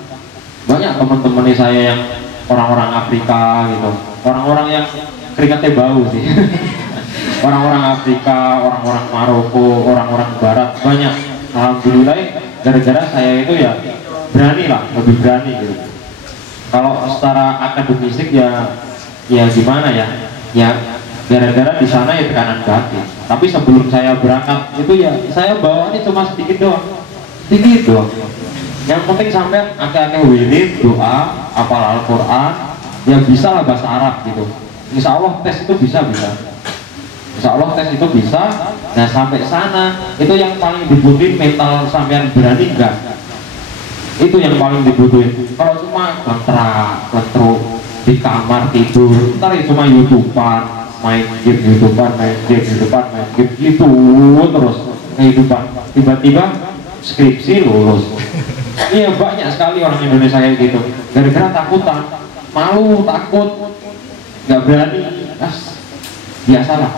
Banyak teman-teman saya yang orang-orang Afrika gitu, orang-orang yang keringatnya bau sih. Orang-orang Afrika, orang-orang Maroko, orang-orang Barat, banyak. Alhamdulillah gara-gara saya itu ya berani lah, lebih berani gitu. Kalau secara akademisik ya gimana ya gara-gara di sana ya tekanan batin. Tapi sebelum saya berangkat itu ya saya bawaannya cuma sedikit doang. Yang penting sampai akeh-akeh wirid, doa, hafal Al-Quran, ya bisa lah bahasa Arab gitu. Insya Allah tes itu bisa. Insya Allah tes itu bisa. Nah sampai sana itu yang paling dibutuhin mental sampean berani enggak? Itu yang paling dibutuhin. Kalau cuma kontrak di kamar tidur, ntar ya cuma YouTuber, main game YouTuber gitu terus kehidupan. Tiba-tiba skripsi lulus. Iya banyak sekali orang Indonesia kayak gitu. Gara-gara takutan, malu, takut, nggak berani. Biasalah.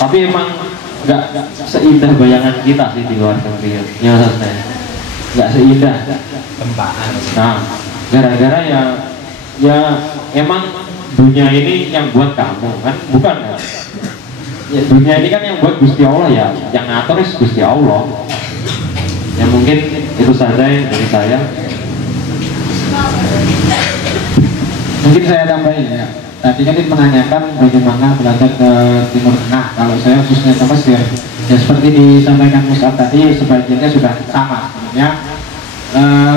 Tapi emang nggak seindah bayangan kita sih di luar negeri. Ya nggak seindah. Nah, gara-gara ya emang dunia ini yang buat kamu kan, bukan ya? Ya dunia ini kan yang buat Gusti Allah ya, yang ngatur is Gusti Allah. Ya mungkin itu saja yang dari saya. Mungkin saya tambahin ya. Tadi kan menanyakan bagaimana belajar ke Timur Tengah. Kalau saya khususnya ke Mesir, ya seperti disampaikan Mus'ab tadi, sebagiannya sudah sama sebenarnya.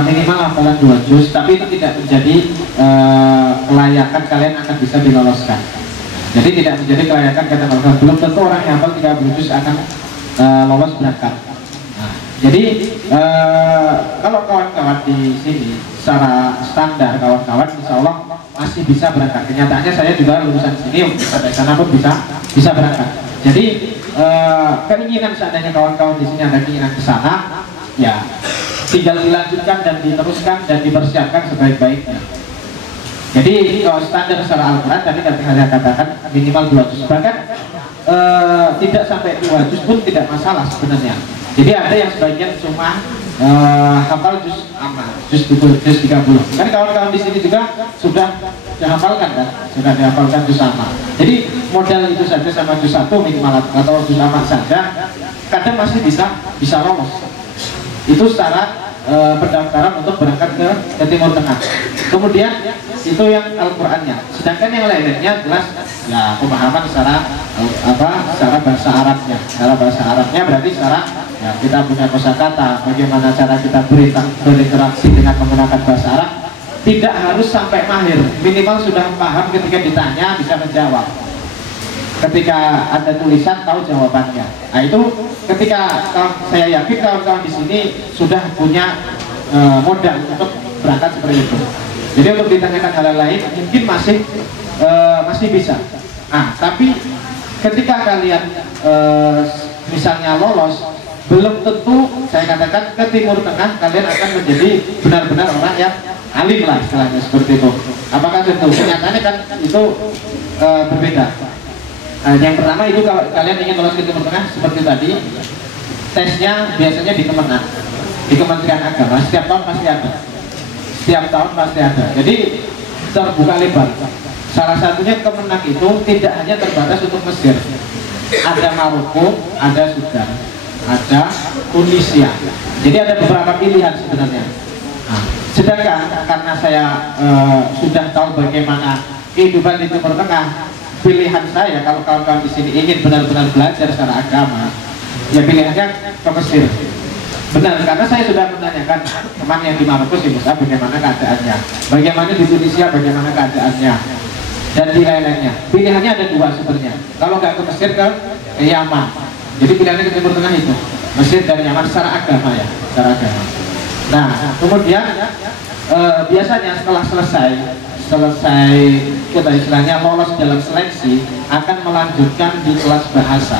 Minimal hafalan 2 juz, tapi itu tidak menjadi kelayakan kalian akan bisa diloloskan. Jadi tidak menjadi kelayakan kata kalau belum tentu orang yang hafal 30 juz akan lolos berangkat. Nah, jadi kalau kawan-kawan di sini secara standar kawan-kawan insya Allah masih masih bisa berangkat. Kenyataannya saya juga lulusan sini sampai sana pun bisa berangkat. Jadi keinginan seandainya kawan-kawan di sini ada keinginan ke sana, ya tinggal dilanjutkan dan diteruskan dan dipersiapkan sebaik-baiknya. Jadi kalau standar secara Al-Quran tadi saya katakan minimal 2 juz, bahkan tidak sampai 2 juz pun tidak masalah sebenarnya. Jadi ada yang sebagian cuma hafal juz amma, juz 30. Kan kawan-kawan di sini juga sudah dihafalkan kan, sudah dihafalkan juz amma. Jadi modal itu saja sama juz 1 minimal atau juz amma saja, kadang masih bisa lolos. Itu secara pendaftaran untuk berangkat ke Timur Tengah. Kemudian itu yang Al-Qur'annya. Sedangkan yang lainnya jelas ya pemahaman secara secara bahasa Arabnya. Secara bahasa Arabnya berarti secara ya, kita punya kosakata, bagaimana cara kita berinteraksi dengan menggunakan bahasa Arab. Tidak harus sampai mahir, minimal sudah paham ketika ditanya bisa menjawab. Ketika ada tulisan tahu jawabannya. Nah itu ketika saya yakin kawan-kawan di sini sudah punya modal untuk berangkat seperti itu. Jadi untuk ditanyakan hal lain mungkin masih bisa. Nah tapi ketika kalian misalnya lolos, belum tentu saya katakan ke Timur Tengah kalian akan menjadi benar-benar orang yang alim lah istilahnya seperti itu. Apakah tentu? Kenyataannya kan itu berbeda. Yang pertama itu kalau kalian ingin lolos ke Timur Tengah seperti tadi, tesnya biasanya di Kemenak, di Kementerian Agama, setiap tahun pasti ada. Jadi terbuka lebar. Salah satunya Kemenak itu tidak hanya terbatas untuk Mesir, ada Maroko, ada Sudan, ada Tunisia. Jadi ada beberapa pilihan sebenarnya. Nah, sedangkan karena saya sudah tahu bagaimana kehidupan di Timur Tengah, pilihan saya kalau kawan-kawan di sini ingin benar-benar belajar secara agama, ya pilihannya ke Mesir. Benar, karena saya sudah menanyakan teman yang di Maroko sih, bagaimana keadaannya, bagaimana di Tunisia, bagaimana keadaannya, dan di lain-lainnya. Pilihannya ada 2 sebenarnya. Kalau nggak ke Mesir, ke Yaman. Jadi pilihannya ke Timur Tengah itu, Mesir dan Yaman secara agama ya, secara agama. Nah, kemudian biasanya setelah selesai kita istilahnya lolos dalam seleksi, akan melanjutkan di kelas bahasa.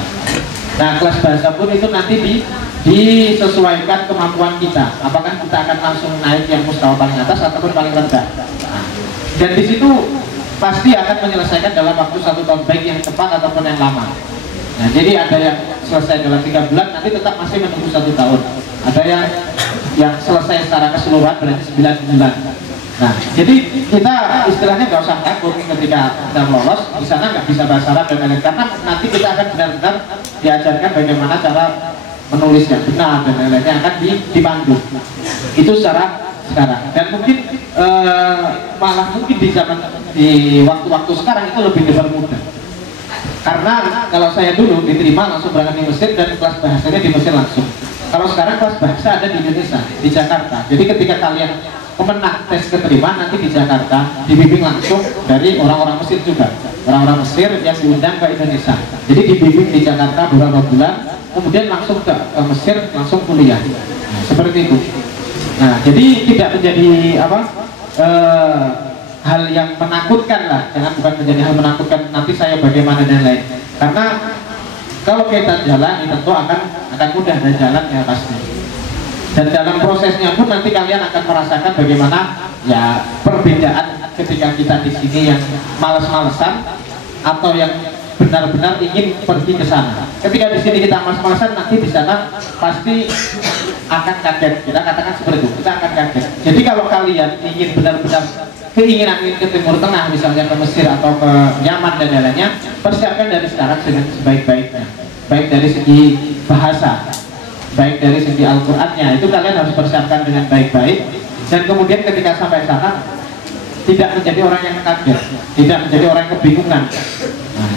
Nah, kelas bahasa pun itu nanti disesuaikan kemampuan kita. Apakah kita akan langsung naik yang mustawa paling atas ataupun paling rendah. Nah, dan di situ pasti akan menyelesaikan dalam waktu 1 tahun, baik yang cepat ataupun yang lama. Nah, jadi ada yang selesai dalam 3 bulan, nanti tetap masih menunggu 1 tahun. Ada yang selesai secara keseluruhan berarti 9 bulan. Nah, jadi kita istilahnya nggak usah takut ketika kita lolos di sana nggak bisa bahasa Arab dan lain-lain, karena nanti kita akan benar-benar diajarkan bagaimana cara menulis yang benar dan lain-lainnya akan dipandu. Itu secara sekarang. Dan mungkin malah mungkin di waktu-waktu sekarang itu lebih dipermudah. Karena kalau saya dulu diterima langsung berangkat di Mesir dan kelas bahasanya di Mesir langsung. Kalau sekarang kelas bahasa ada di Indonesia, di Jakarta. Jadi ketika kalian pemenang tes keterima nanti di Jakarta dibimbing langsung dari orang-orang Mesir juga, orang-orang Mesir yang diundang ke Indonesia. Jadi dibimbing di Jakarta beberapa bulan, kemudian langsung ke Mesir langsung kuliah. Nah, seperti itu. Nah, jadi tidak menjadi hal yang menakutkan lah, bukan menjadi hal menakutkan nanti saya bagaimana dan lain. Karena kalau kita jalan tentu akan mudah dan jalannya pasti. Dan dalam prosesnya pun nanti kalian akan merasakan bagaimana ya perbedaan ketika kita di sini yang malas-malesan atau yang benar-benar ingin pergi ke sana. Ketika di sini kita malas-malesan, nanti di sana pasti akan kaget. Kita katakan seperti itu, kita akan kaget. Jadi kalau kalian ingin benar-benar keinginan ingin ke Timur Tengah, misalnya ke Mesir atau ke Yaman dan lainnya, persiapkan dari sekarang dengan sebaik-baiknya. Baik dari segi bahasa, baik dari segi Al-Qur'annya, itu kalian harus persiapkan dengan baik-baik. Dan kemudian ketika sampai sana tidak menjadi orang yang kaget, tidak menjadi orang yang kebingungan. Nah,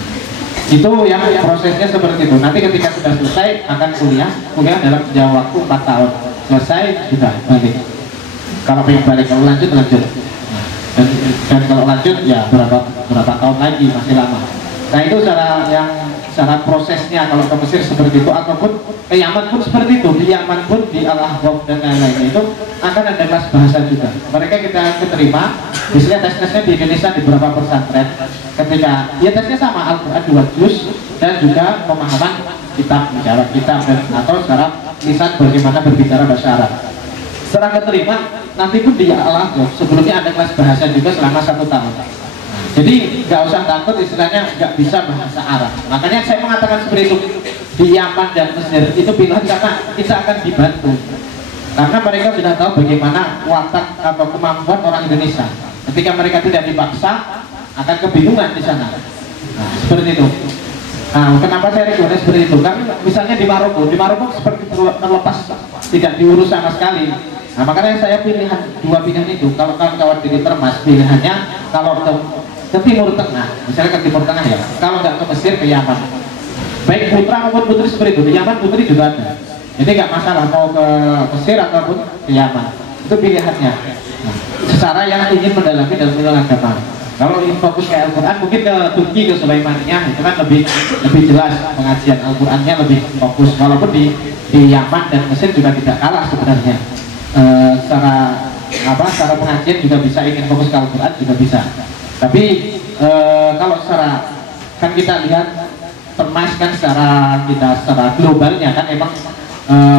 itu yang prosesnya seperti itu. Nanti ketika sudah selesai akan kuliah dalam jangka waktu 4 tahun. Selesai sudah balik. Kalau pengen balik, kalau lanjut. Dan kalau lanjut ya berapa tahun lagi, masih lama. Nah, itu cara prosesnya kalau ke Mesir seperti itu, ataupun ke Yaman pun seperti itu. Di Yaman pun di Al-Ahqaf dan lain-lain itu akan ada kelas bahasa juga. Mereka kita keterima, biasanya tes-tesnya di Indonesia di beberapa pesantren. Ketika ya tesnya sama Al-Quran 2 juz dan juga pemahaman kitab, bicara kitab dan atau secara lisan bagaimana berbicara bahasa Arab. Setelah keterima, nanti pun di Al-Azhar sebelumnya ada kelas bahasa juga selama 1 tahun. Jadi nggak usah takut istilahnya nggak bisa bahasa Arab. Makanya saya mengatakan seperti itu. Di Yaman dan Mesir itu pilihan karena kita akan dibantu. Karena mereka sudah tahu bagaimana watak atau kemampuan orang Indonesia. Ketika mereka tidak dipaksa, akan kebingungan di sana. Nah, seperti itu. Nah, kenapa saya rekomendasi seperti itu? Karena misalnya di Maroko seperti terlepas, tidak diurus sama sekali. Nah, makanya saya dua pilihan itu. Kalau kawan-kawan di Termas, pilihannya kalau ke Timur Tengah, misalnya ke Timur Tengah ya. Kalau nggak ke Mesir, ke Yaman. Baik putra maupun putri seperti itu. Di Yaman putri juga ada. Jadi nggak masalah mau ke Mesir ataupun ke Yaman. Itu pilihannya. Nah, secara yang ingin mendalami dalam ilmu agama. Kalau ingin fokus ke Al-Quran, mungkin ke Turki, ke Sulaimaniyah, itu kan lebih jelas pengajian Al-Qurannya lebih fokus. Walaupun di Yaman dan Mesir juga tidak kalah sebenarnya. Secara pengajian juga bisa, ingin fokus ke Al-Quran juga bisa. Tapi kalau secara kan kita lihat Termas kan secara globalnya kan emang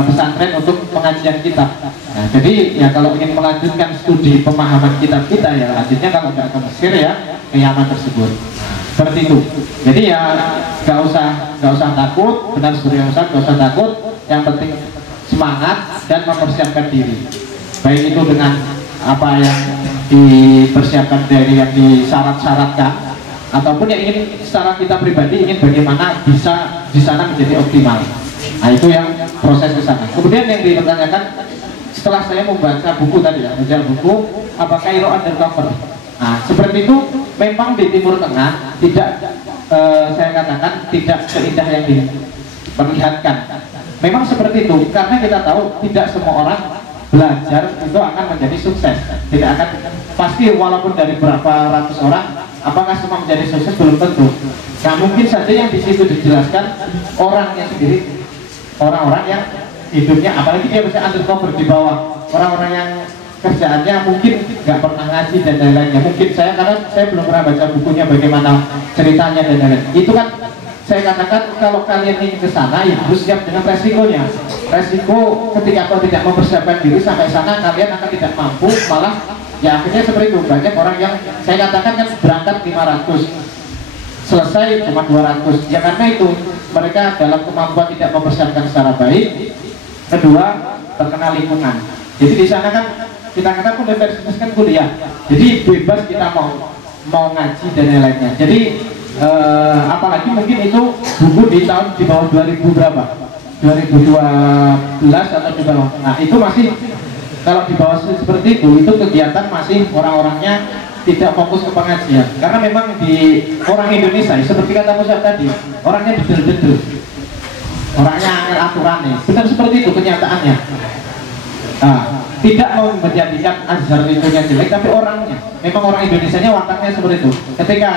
pesantren untuk pengajian kitab. Nah, jadi ya kalau ingin melanjutkan studi pemahaman kitab kita ya lanjutnya kalau nggak ke Mesir ya ke Yaman tersebut. Seperti itu. Jadi ya nggak usah takut, benar seperti yang Ustaz, nggak usah takut. Yang penting semangat dan mempersiapkan diri. Baik itu dengan apa yang dipersiapkan dari yang disyarat-syaratkan ataupun yang ingin secara kita pribadi ingin bagaimana bisa di sana menjadi optimal. Nah, itu yang proses ke sana. Kemudian yang dipertanyakan setelah saya membaca buku tadi ya, baca buku apa Kairo Undercover. Nah, seperti itu memang di Timur Tengah tidak saya katakan tidak seindah yang diperlihatkan. Memang seperti itu karena kita tahu tidak semua orang belajar itu akan menjadi sukses. Tidak akan pasti walaupun dari berapa ratus orang apakah semua menjadi sukses belum tentu. Nah, mungkin saja yang di situ dijelaskan orangnya sendiri, orang-orang yang hidupnya apalagi dia bisa undercover di bawah, orang-orang yang kerjaannya mungkin nggak pernah ngaji dan lain-lainnya. Mungkin karena saya belum pernah baca bukunya bagaimana ceritanya dan lain-lain. Itu kan saya katakan kalau kalian ingin ke sana ya harus siap dengan resikonya. Resiko ketika kau tidak mempersiapkan diri sampai sana kalian akan tidak mampu, malah ya akhirnya seperti itu. Banyak orang yang saya katakan kan berangkat 500 selesai cuma 200 ya karena itu mereka dalam kemampuan tidak mempersiapkan secara baik. Kedua terkena lingkungan. Jadi di sana kan kita katakan universitas kan kuliah, jadi bebas kita mau ngaji dan lain-lainnya. Jadi apalagi mungkin itu buku di tahun di bawah 2000 berapa 2012 atau di bawah. Nah itu masih kalau di bawah seperti itu kegiatan masih orang-orangnya tidak fokus ke pengajian karena memang di orang Indonesia seperti kata Musa tadi orangnya bedel-bedel, orangnya angel aturannya, benar seperti itu kenyataannya. Nah, tidak mau menjadikan Azhar itu yang jelek tapi orangnya memang orang Indonesianya wataknya seperti itu. Ketika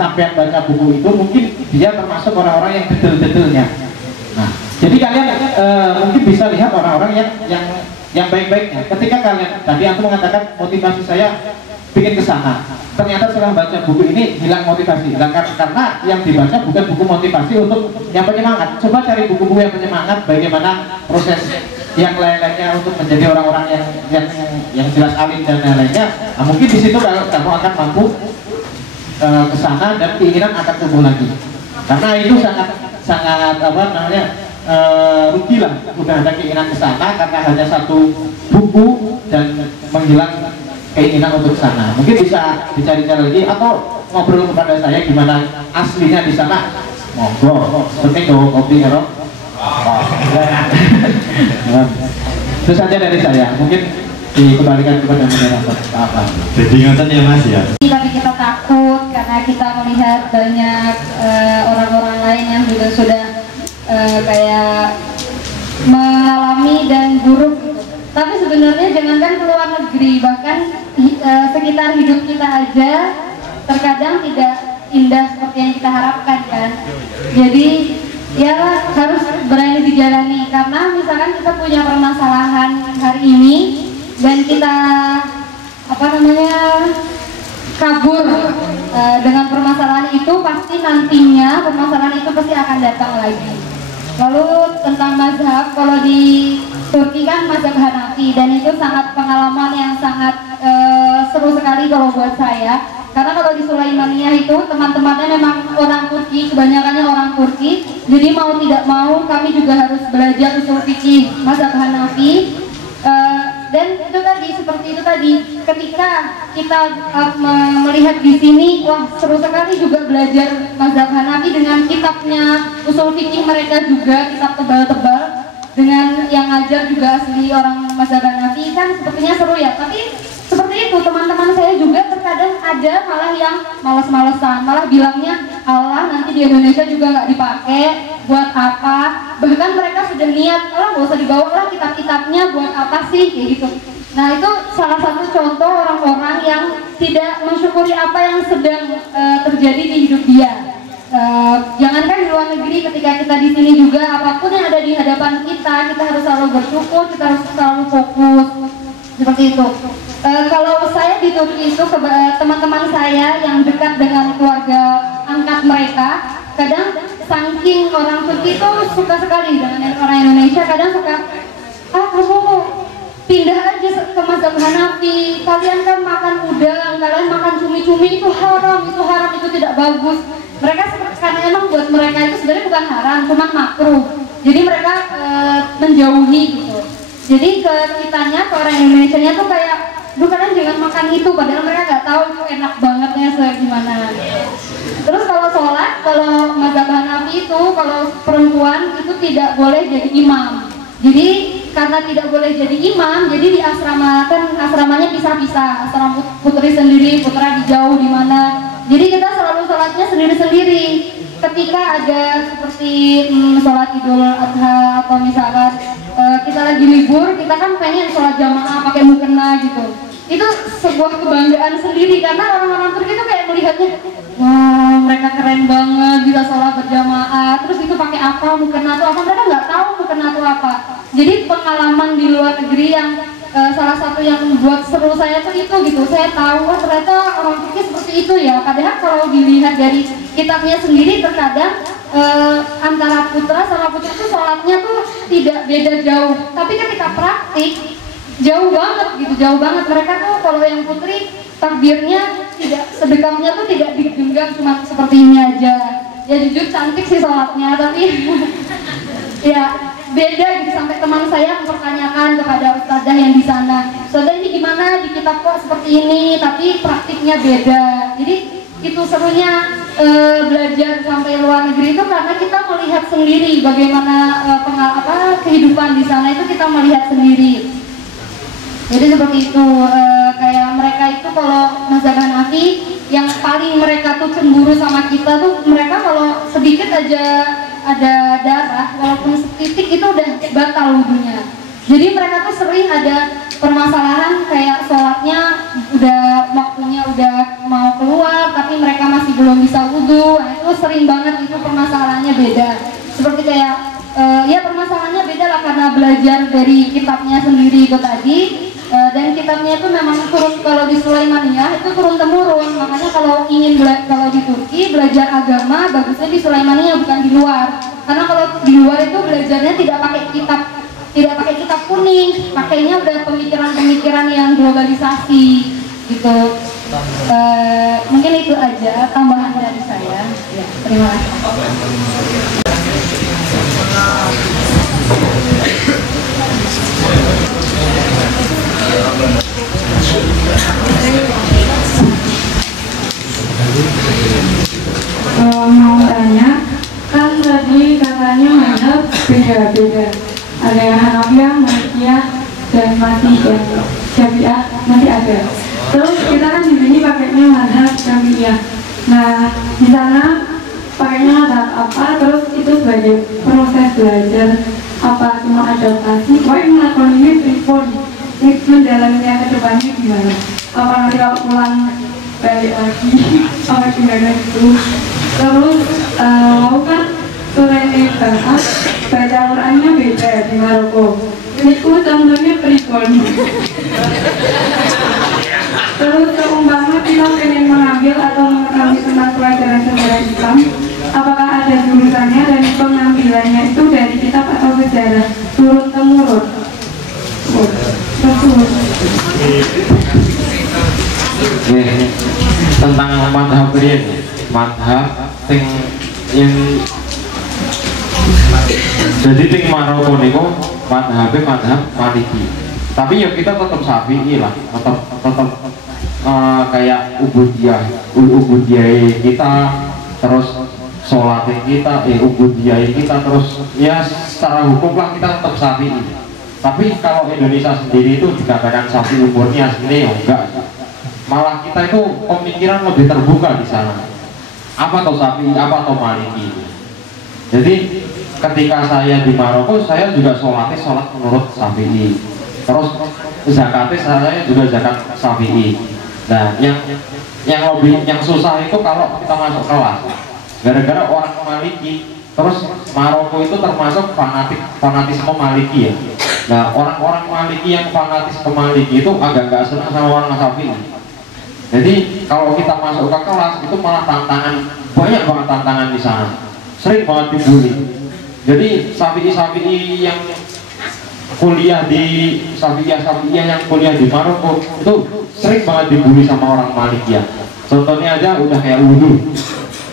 sampai baca buku itu mungkin dia termasuk orang-orang yang bedel-bedelnya. Nah, jadi kalian mungkin bisa lihat orang-orang yang baik-baiknya. Ketika kalian tadi aku mengatakan motivasi saya ingin ke sana, ternyata setelah baca buku ini hilang motivasi. Karena yang dibaca bukan buku motivasi untuk yang penyemangat. Coba cari buku-buku yang penyemangat, bagaimana proses yang lain-lainnya untuk menjadi orang-orang yang jelas alim dan lain-lainnya. Nah, mungkin di situ kamu akan mampu ke sana dan keinginan akan tumbuh lagi. Karena itu sangat apa namanya rugi lah udah ada keinginan ke sana karena hanya satu buku dan menghilang keinginan untuk sana. Mungkin bisa dicari-cari lagi atau ngobrol kepada saya gimana aslinya di sana. Monggo, seperti itu kopi ya. Itu saja dari saya. Mungkin dikembalikan kepada moderator. Jadi ngoten ya Mas ya. Tapi kita takut karena kita melihat banyak orang-orang lain yang juga sudah kayak mengalami dan buruk. Tapi sebenarnya jangankan keluar negeri, bahkan sekitar hidup kita aja terkadang tidak indah seperti yang kita harapkan kan. Jadi ya harus berani dijalani karena misalkan kita punya permasalahan hari ini nantinya permasalahan itu pasti akan datang lagi. Lalu tentang mazhab, kalau di Turki kan mazhab Hanafi, dan itu sangat pengalaman yang sangat seru sekali kalau buat saya. Karena kalau di Sulaimaniyah itu teman-temannya memang orang Turki, kebanyakannya orang Turki. Jadi mau tidak mau kami juga harus belajar usul fikih mazhab Hanafi. Dan itu tadi, seperti itu tadi, ketika kita melihat di sini, wah seru sekali juga belajar mazhab Hanafi dengan kitabnya usul fikih mereka juga, kitab tebal-tebal, dengan yang ngajar juga asli orang mazhab Hanafi, kan sepertinya seru ya. Tapi seperti itu, teman-teman saya juga terkadang ada malah yang malas-malesan, malah bilangnya Allah nanti di Indonesia juga nggak dipakai, buat apa? Bahkan mereka sudah niat, Allah nggak usah dibawa lah kitab-kitabnya, buat apa sih, kayak gitu. Nah itu salah satu contoh orang-orang yang tidak mensyukuri apa yang sedang terjadi di hidup dia. Jangankan di luar negeri, ketika kita di sini juga, apapun yang ada di hadapan kita harus selalu bersyukur, kita harus selalu fokus, seperti itu. Kalau saya di Turki itu, teman-teman saya yang dekat dengan keluarga angkat mereka, kadang saking orang Turki itu suka sekali dengan orang Indonesia, kadang suka, kamu pindah aja ke mazhab Hanafi, kalian kan makan udang, kalian makan cumi-cumi, itu haram, itu tidak bagus. Mereka karena emang buat mereka itu sebenarnya bukan haram, cuma makruh. Jadi mereka menjauhi gitu. Jadi ke kitanya, ke orang Indonesianya tuh kayak, duh kalian jangan makan itu, padahal mereka nggak tahu itu enak bangetnya segimana. Terus kalau sholat, kalau mazhab Hanafi itu, kalau perempuan itu tidak boleh jadi imam. Jadi karena tidak boleh jadi imam, jadi di asrama, kan asramanya pisah-pisah, asrama putri sendiri, putra di jauh di mana. Jadi kita selalu sholatnya sendiri-sendiri. Ketika ada seperti sholat Idul Adha atau misalkan kita lagi libur, kita kan pengen sholat jamaah pakai mukena gitu. Itu sebuah kebanggaan sendiri, karena orang-orang Turki itu kayak melihatnya, wah mereka keren banget bisa sholat berjamaah. Terus itu pakai apa, mukena itu apa, mereka nggak tahu mukena itu apa. Jadi pengalaman di luar negeri yang salah satu yang membuat seru saya tuh itu gitu. Saya tahu ternyata orang Turki seperti itu ya. Padahal kalau dilihat dari kitabnya sendiri, terkadang antara putra sama putri itu sholatnya tuh tidak beda jauh. Tapi ketika praktik jauh banget gitu, jauh banget. Mereka tuh kalau yang putri takbirnya tidak, sedekapnya tuh tidak digenggam, cuma seperti ini aja. Ya jujur cantik sih sholatnya, tapi ya beda gitu. Sampai teman saya mempertanyakan kepada ustazah yang di sana, ustazah ini gimana di kitab kok seperti ini, tapi praktiknya beda. Jadi itu serunya belajar sampai luar negeri itu, karena kita melihat sendiri bagaimana kehidupan di sana itu kita melihat sendiri. Jadi seperti itu, kayak mereka itu kalau mazhab Hanafi yang paling mereka tuh cemburu sama kita tuh, mereka kalau sedikit aja ada darah, walaupun setitik itu udah batal wudunya. Jadi mereka tuh sering ada permasalahan kayak sholatnya udah waktunya udah mau keluar, tapi mereka masih belum bisa wudu. Nah, itu sering banget, itu permasalahannya beda. Seperti kayak ya permasalahannya beda lah, karena belajar dari kitabnya sendiri itu tadi. Dan kitabnya itu memang turun, kalau di Sulaimaniyah itu turun temurun. Makanya kalau ingin kalau di Turki belajar agama, bagusnya di Sulaimaniyah, bukan di luar. Karena kalau di luar itu belajarnya tidak pakai kitab kuning, pakainya udah pemikiran-pemikiran yang globalisasi gitu. Mungkin itu aja tambahan dari saya. Ya, terima kasih. Mau tanya, kan tadi katanya mazhab beda-beda. Ada yang Hanafiyah, Malikiyah, dan masih yang Syafi'iyah masih ada. Terus kita kan di sini pakainya mazhab Syafi'iyah. Nah, di sana pakainya mazhab apa? Terus itu sebagai proses belajar apa, cuma adaptasi? Kok yang melakukan ini pripun? Menjalannya ke depannya gimana? Apa nanti kalau pulang balik lagi? Apa gimana itu? Terus mau kan surene bahas baca Qurannya beda di Maroko. Itu contohnya pripun. Terus seumpama kita pengen mengambil atau mengetahui tentang pelajaran sejarah Islam, Tentang madhab ini, madhab yang jadi ting Maroko niku madhab Maliki. Tapi ya kita tetap Syafi'i lah, tetap kayak ubudiyah kita, terus sholat kita, ubudiyah kita, terus ya secara hukum lah kita tetap Syafi'i. Tapi kalau Indonesia sendiri itu dikatakan Syafi'i umurnya aslinya ya enggak. Malah kita itu pemikiran lebih terbuka di sana. Apa atau Syafi'i, apa atau Maliki. Jadi ketika saya di Maroko, saya juga sholat menurut Syafi'i. Terus zakatnya saya juga zakat Syafi'i. Nah, yang susah itu kalau kita masuk kelas. Gara-gara orang Maliki, terus Maroko itu termasuk fanatisme Maliki ya. Nah, orang-orang Maliki yang fanatisme Maliki itu agak gak senang sama orang Syafi'i. Jadi kalau kita masuk ke kelas itu malah banyak banget tantangan di sana. Sering banget dibully. Jadi Syafi'i yang kuliah di Syafi'iyah yang kuliah di Maroko itu sering banget dibully sama orang Malikiyah. Contohnya aja udah kayak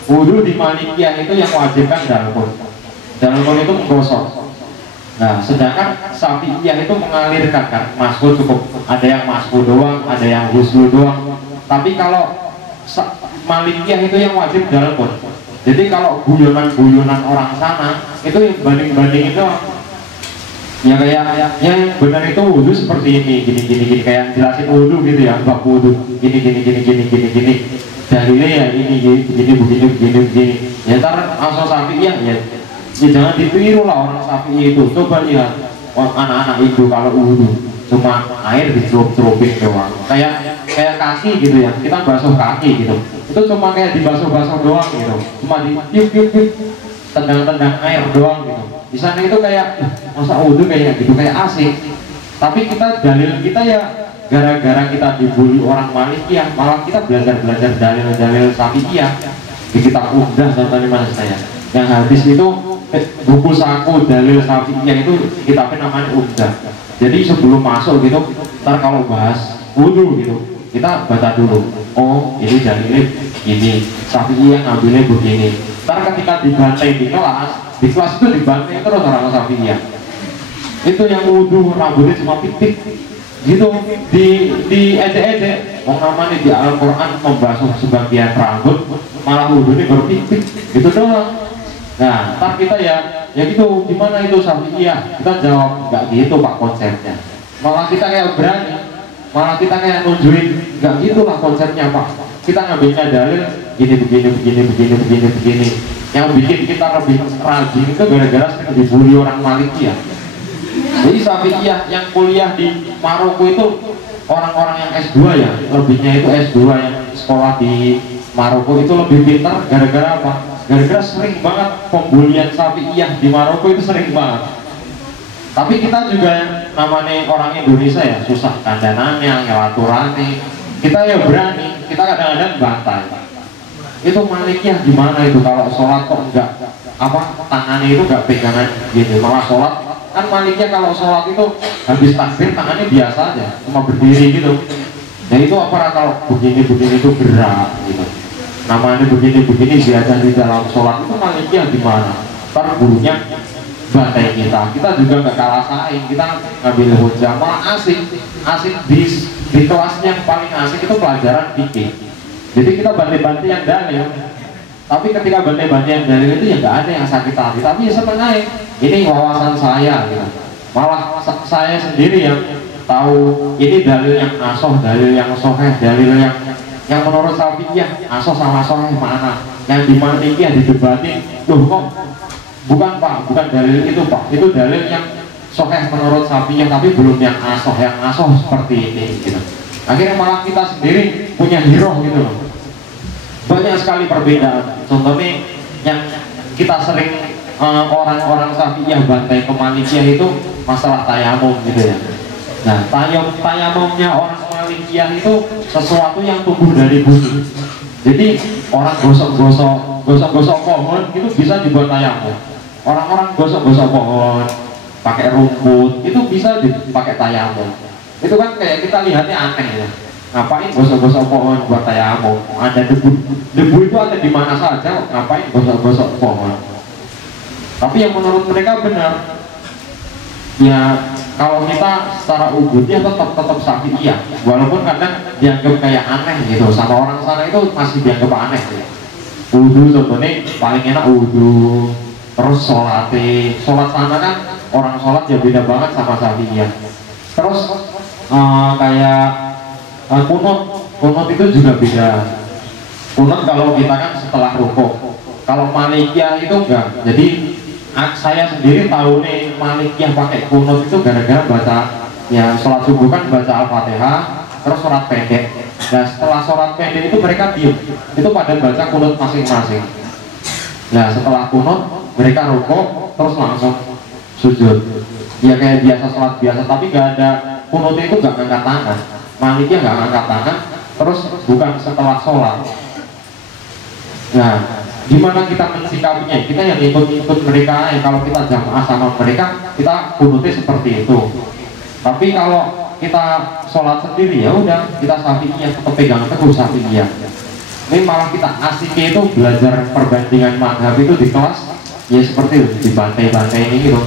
wudhu di Malikiyah itu yang wajib kan dalkun itu menggosok. Nah, sedangkan Syafi'iyah itu mengalirkan kan, masku cukup ada yang masku doang, ada yang huslu doang. Tapi kalau Malikiyah itu yang wajib dalkun. Jadi kalau guyonan orang sana itu banding-bandingin doang. Ya kayak yang benar itu wudhu seperti ini, gini kayak jelasin wudhu gitu ya, bab wudhu gini dalilnya ya ini begini. Ya ntar langsung Syafi'iyah ya jangan ditiru lah orang Syafi'i itu. Coba lihat anak-anak itu kalau wudhu cuma air dicelup-celupin doang, kayak kaki gitu ya, kita basuh kaki gitu, itu cuma kayak dibasuh-basuh doang gitu, cuma tiup tendang-tendang air doang gitu. Di sana itu kayak masa wudhu kayak gitu, kayak asik. Tapi dalil kita ya gara-gara kita dibully orang Malikiyah, malah kita belajar dalil Syafi'iyah di kitab Umdah. Contohnya mas saya yang habis itu buku saku dalil Syafi'iyah itu kitabnya namanya Umdah. Jadi sebelum masuk gitu, ntar kalau bahas wudhu gitu kita baca dulu, oh ini dalilnya gini, Syafi'iyah ngambilnya begini. Ntar ketika dibantai di kelas itu dibantai terus orang Syafi'iyah. Itu yang wudhu rambutnya cuma pipik gitu, di ejek-ejek. Namanya di Al-Quran membasuh sebagian rambut, malah wudhunya berpipik gitu doang. Nah, ntar kita ya gitu, gimana itu Syafi'iyah? Kita jawab nggak gitu pak konsepnya. Malah kita kayak berani, malah kita kayak nunjukin nggak gitulah konsepnya pak. Kita ngambilnya dalil begini. Yang bikin kita lebih rajin itu gara-gara sering dibully orang Malikiyah. Jadi Syafi'iyah yang kuliah di Maroko itu orang-orang yang S2 ya, lebihnya itu S2 yang sekolah di Maroko itu lebih pintar. Gara-gara apa? Gara-gara sering banget pembulian Syafi'iyah di Maroko itu sering banget. Tapi kita juga namanya orang Indonesia ya, susah kandanannya, ngelaturani. Kita ya berani, kita kadang-kadang bantai. Itu Malikiyah gimana itu kalau sholat kok enggak tangannya itu enggak pegangan gini, malah sholat kan Malikiyah kalau sholat itu habis takbir tangannya biasa aja, cuma berdiri gitu. Nah itu apa kalau begini itu gerak gitu, namanya begini biasa di dalam sholat. Itu Malikiyah gimana? Ntar gurunya bantai kita juga nggak kalah saing, kita ngambil hujah, malah asik di kelasnya yang paling asik itu pelajaran fikih. Jadi kita bantai-bantai yang dalil, tapi ketika bantai-bantai yang dalil itu ya nggak ada yang sakit hati, tapi ya setengah ini wawasan saya gitu. Malah saya sendiri yang tahu ini dalil yang asoh, dalil yang soheh, dalil yang menurut Syafi'iyah asoh sama soheh mana, yang di Malikiyah didebatin, loh kok bukan pak, bukan dalil itu pak, itu dalil yang soheh menurut Syafi'iyah tapi belum yang asoh seperti ini gitu. Akhirnya malah kita sendiri punya hero gitu loh. Banyak sekali perbedaan. Contohnya yang kita sering orang-orang Syafi'iyah bantai ke Malikiyah itu masalah tayamum gitu ya. Nah tayamumnya orang Malikiyah itu sesuatu yang tumbuh dari bumi. Jadi orang gosok-gosok pohon itu bisa dibuat tayamum. Orang-orang gosok-gosok pohon pakai rumput itu bisa dipakai tayamum. itu kan kayak kita lihatnya aneh ya. Ngapain gosok-gosok pohon buat tayamum? Ada debu itu ada di mana saja, ngapain gosok-gosok pohon? Tapi yang menurut mereka benar. Ya kalau kita secara ubudiyah tetap syafi'iyah, walaupun kadang dianggap kayak aneh gitu sama orang sana, itu masih dianggap aneh ya. Wudhu contohnya paling enak wudhu, terus sholat sana kan orang sholat ya beda banget sama syafi'iyah. Terus kayak kunut itu juga beda. Kunut kalau kita kan setelah rukuk, kalau Malikiyah itu enggak. Jadi saya sendiri tahu nih Malikiyah pakai kunut itu gara-gara baca ya sholat subuh kan baca Al-Fatihah terus sholat pendek. Nah setelah sholat pendek itu mereka diem, itu pada baca kunut masing-masing. Nah setelah kunut mereka rukuk terus langsung sujud. Ya kayak biasa sholat biasa, tapi nggak ada kunut itu nggak ngangkat tangan. Malikiyah nggak ngangkat tangan, terus bukan setelah sholat. Nah gimana kita mensikapinya? Kita yang ikut-ikut mereka, kalau kita jamaah sama mereka, kita kunutnya seperti itu. Tapi kalau kita sholat sendiri ya udah kita syafi'iyah, tetap pegang teguh syafi'iyah. Ini malah kita asiknya itu belajar perbandingan mazhab itu di kelas ya seperti itu, di bantai-bantai ini gitu.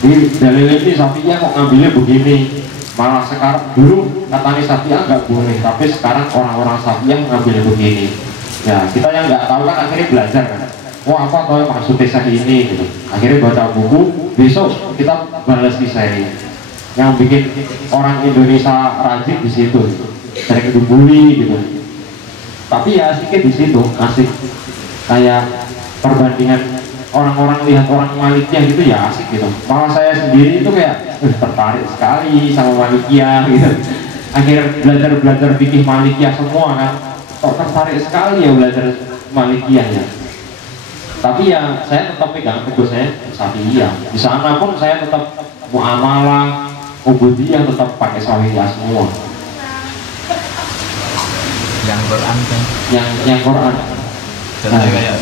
Di dalil ini syafi'iyah kok ngambilnya begini, malah sekarang dulu katanya syafi'iyah nggak boleh, tapi sekarang orang-orang syafi'iyah ngambilnya begini. Ya kita yang nggak tahu kan akhirnya belajar kan, apa tahu maksudnya saya ini gitu. Akhirnya baca buku, besok kita balas kisah yang bikin orang Indonesia rajin di situ, sering dibully gitu. Tapi ya asiknya di situ, asik kayak perbandingan orang-orang lihat orang Malikiyah gitu ya asik gitu. Malah saya sendiri itu kayak tertarik sekali sama Malikiyah gitu. Akhirnya belajar fikih Malikiyah semua kan. Kok tertarik sekali ya belajar Malikiyah ya. Tapi ya saya tetap pegang teguh saya Syafi'iyah. Di sana pun saya tetap muamalah, ubudiyah tetap pakai Syafi'iyah semua. Yang Quran kan? Yang Quran. Contoh kayak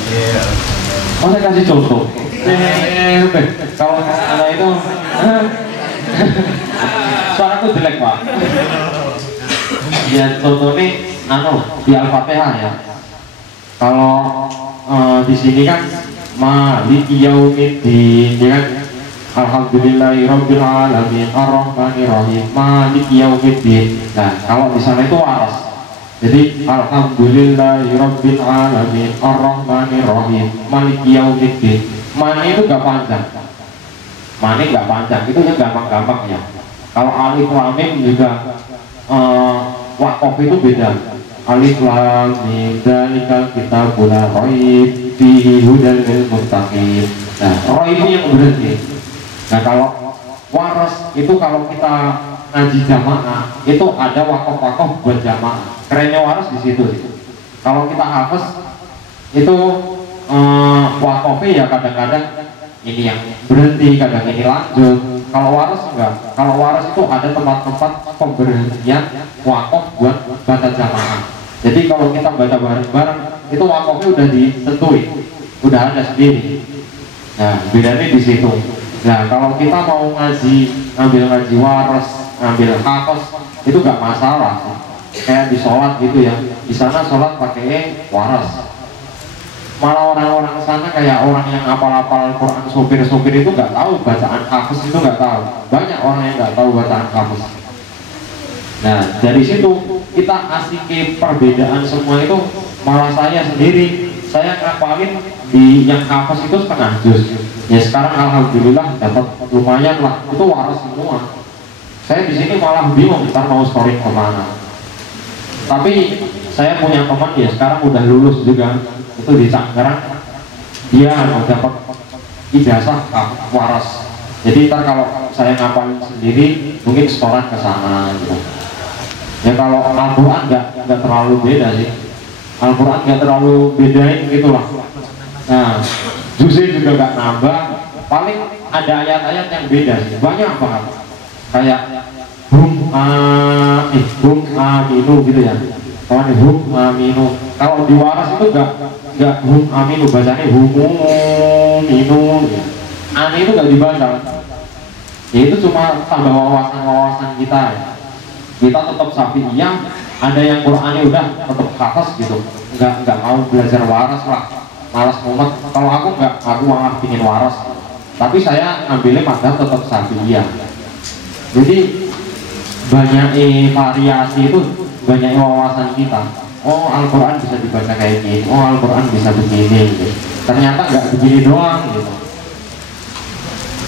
oh saya kasih contoh. Kalau ada itu suaraku jelek pak. Ya contohnya di Al-Fatihah ya. Kalau di sini kan Maliki Yaumiddin ya kan, Alhamdulillahirabbil alamin arrahmanir rahim Maliki Yaumiddin. Nah kalau di sana itu waras. Jadi Alhamdulillahirabbil alamin arrahmanir rahim Maliki Yaumiddin. Mani itu gak panjang. Mani gak panjang, itu yang gampang-gampang ya. Kalau alif lam mim juga waqaf itu beda. Alif lam mim dzalikal kitabul la raib fihi hudal lil muttaqin. Nah, ra itu yang berhenti. Nah, kalau waras itu kalau kita ngaji jamaah itu ada waqaf buat jamaah. Kerennya waras di situ. Kalau kita hafaz itu waqafnya ya kadang-kadang ini yang berhenti, kadang ini lanjut. Kalau waras enggak. Kalau waras itu ada tempat-tempat pemberhentian waqaf buat baca jamaah. Jadi kalau kita baca bareng-bareng itu waqafnya udah ditentuin, udah ada sendiri. Nah bedanya di situ. Nah kalau kita mau ngambil ngaji waras, ngambil hafaz itu gak masalah. Kayak di sholat gitu ya. Di sana sholat pakai waras. Malah orang-orang sana kayak orang yang apal-apal Quran, sopir-sopir itu nggak tahu bacaan hafaz, itu nggak tahu. Banyak orang yang nggak tahu bacaan hafaz. Nah dari situ kita asiki perbedaan semua itu. Malah saya sendiri, saya ngapalin di yang hafaz itu setengah juz. Ya sekarang alhamdulillah dapat lumayan lah, itu waras semua. Saya di sini malah bingung ntar mau scoring kemana. Tapi saya punya teman ya sekarang udah lulus juga, itu di Tangerang, dia mau dapat ijazah waras. Jadi ntar kalau saya ngapalin sendiri mungkin sekolah ke sana gitu. Ya kalau Al-Quran nggak terlalu beda sih. Al-Quran nggak terlalu bedain gitulah. Nah, juznya juga nggak nambah. Paling ada ayat-ayat yang beda sih. Banyak banget. Kayak hum aminu gitu ya. Kawan hum aminu. Kalau di waras itu nggak hum aminu, bacanya minu. Ani itu nggak dibaca. Ya itu cuma tambah wawasan kita ya. kita tetap Syafi'iyah, ada yang Qur'annya udah tetap hafaz gitu, nggak mau belajar waras lah, malas mumet. Kalau aku nggak, aku malah pingin waras, tapi saya ambilnya mazhab tetap Syafi'iyah. Jadi banyak variasi itu, banyak wawasan kita. Oh, Al-Quran bisa dibaca kayak gini, oh Al-Quran bisa begini gitu. Ternyata nggak begini doang gitu.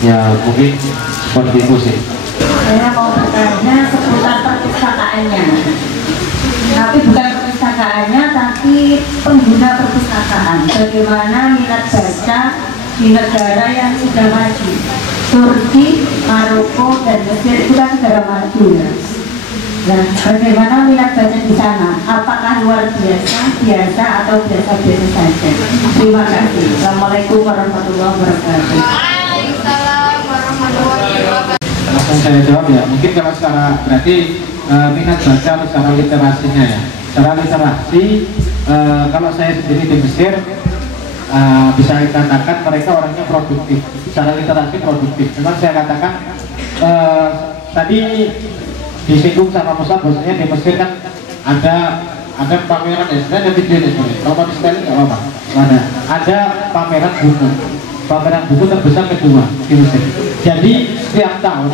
Ya mungkin seperti itu sih. Saya mau bertanya seputar perpustakaannya, tapi bukan perpustakaannya, tapi pengguna perpustakaan. Bagaimana minat baca di negara yang sudah maju? Turki, Maroko, dan Mesir itu kan negara maju ya. Nah, bagaimana minat baca di sana? Apakah luar biasa atau biasa-biasa saja? Terima kasih. Assalamualaikum warahmatullahi wabarakatuh. Waalaikumsalam warahmatullahi wabarakatuh. Langsung saya jawab ya. Mungkin kalau secara berarti minat baca secara literasinya ya. Secara literasi kalau saya sendiri di Mesir bisa dikatakan mereka orangnya produktif. Secara literasi produktif. Memang saya katakan tadi disinggung sama Musa, bahwasanya di Mesir kan ada pameran ya, sebenarnya ada videonya sebenarnya. Kalau mau di-sekali nggak apa-apa. Ada pameran buku terbesar kedua di Mesir. Jadi setiap tahun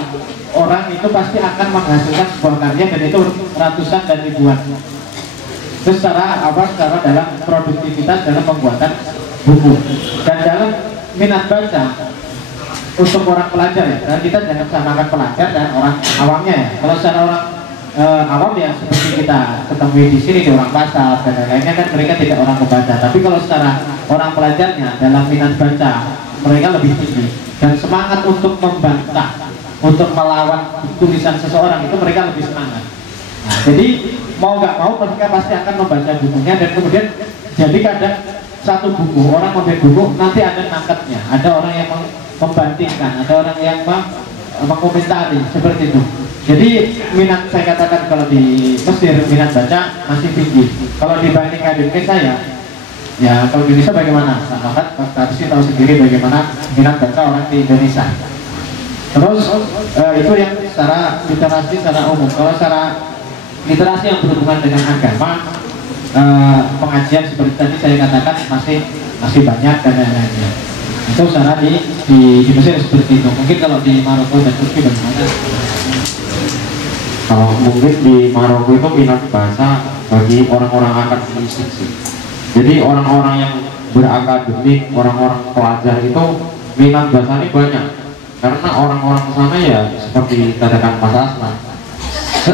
orang itu pasti akan menghasilkan sebuah karya, dan itu ratusan dan ribuan. Terus secara dalam produktivitas dalam pembuatan buku dan dalam minat baca untuk orang pelajar ya. Dan kita jangan samakan pelajar dan orang awamnya ya. Kalau secara orang awam ya seperti kita ketemu di sini di orang pasar dan lain-lainnya kan mereka tidak orang membaca. Tapi kalau secara orang pelajarnya dalam minat baca mereka lebih tinggi, dan semangat untuk membantah, untuk melawan tulisan seseorang itu mereka lebih semangat. Nah, jadi mau nggak mau mereka pasti akan membaca bukunya, dan kemudian jadi kadang satu buku, orang membaca buku nanti ada nangkepnya, ada orang yang membandingkan, ada orang yang mengomentari seperti itu. Jadi minat, saya katakan kalau di Mesir minat baca masih tinggi. Kalau dibandingkan di Indonesia ya kalau di Indonesia bagaimana? Sangat harus tahu sendiri bagaimana minat baca orang di Indonesia. Terus itu yang secara literasi secara umum. Kalau secara literasi yang berhubungan dengan agama, pengajian seperti tadi saya katakan masih banyak dan lain-lainnya. Itu secara di Mesir seperti itu. Mungkin kalau di Maroko dan Turki bagaimana? Kalau mungkin di Maroko itu minat baca bagi orang-orang akademis sih. Jadi orang-orang yang berakademik, orang-orang pelajar itu minat bacanya banyak. Karena orang-orang sana ya seperti katakan Mas Asman,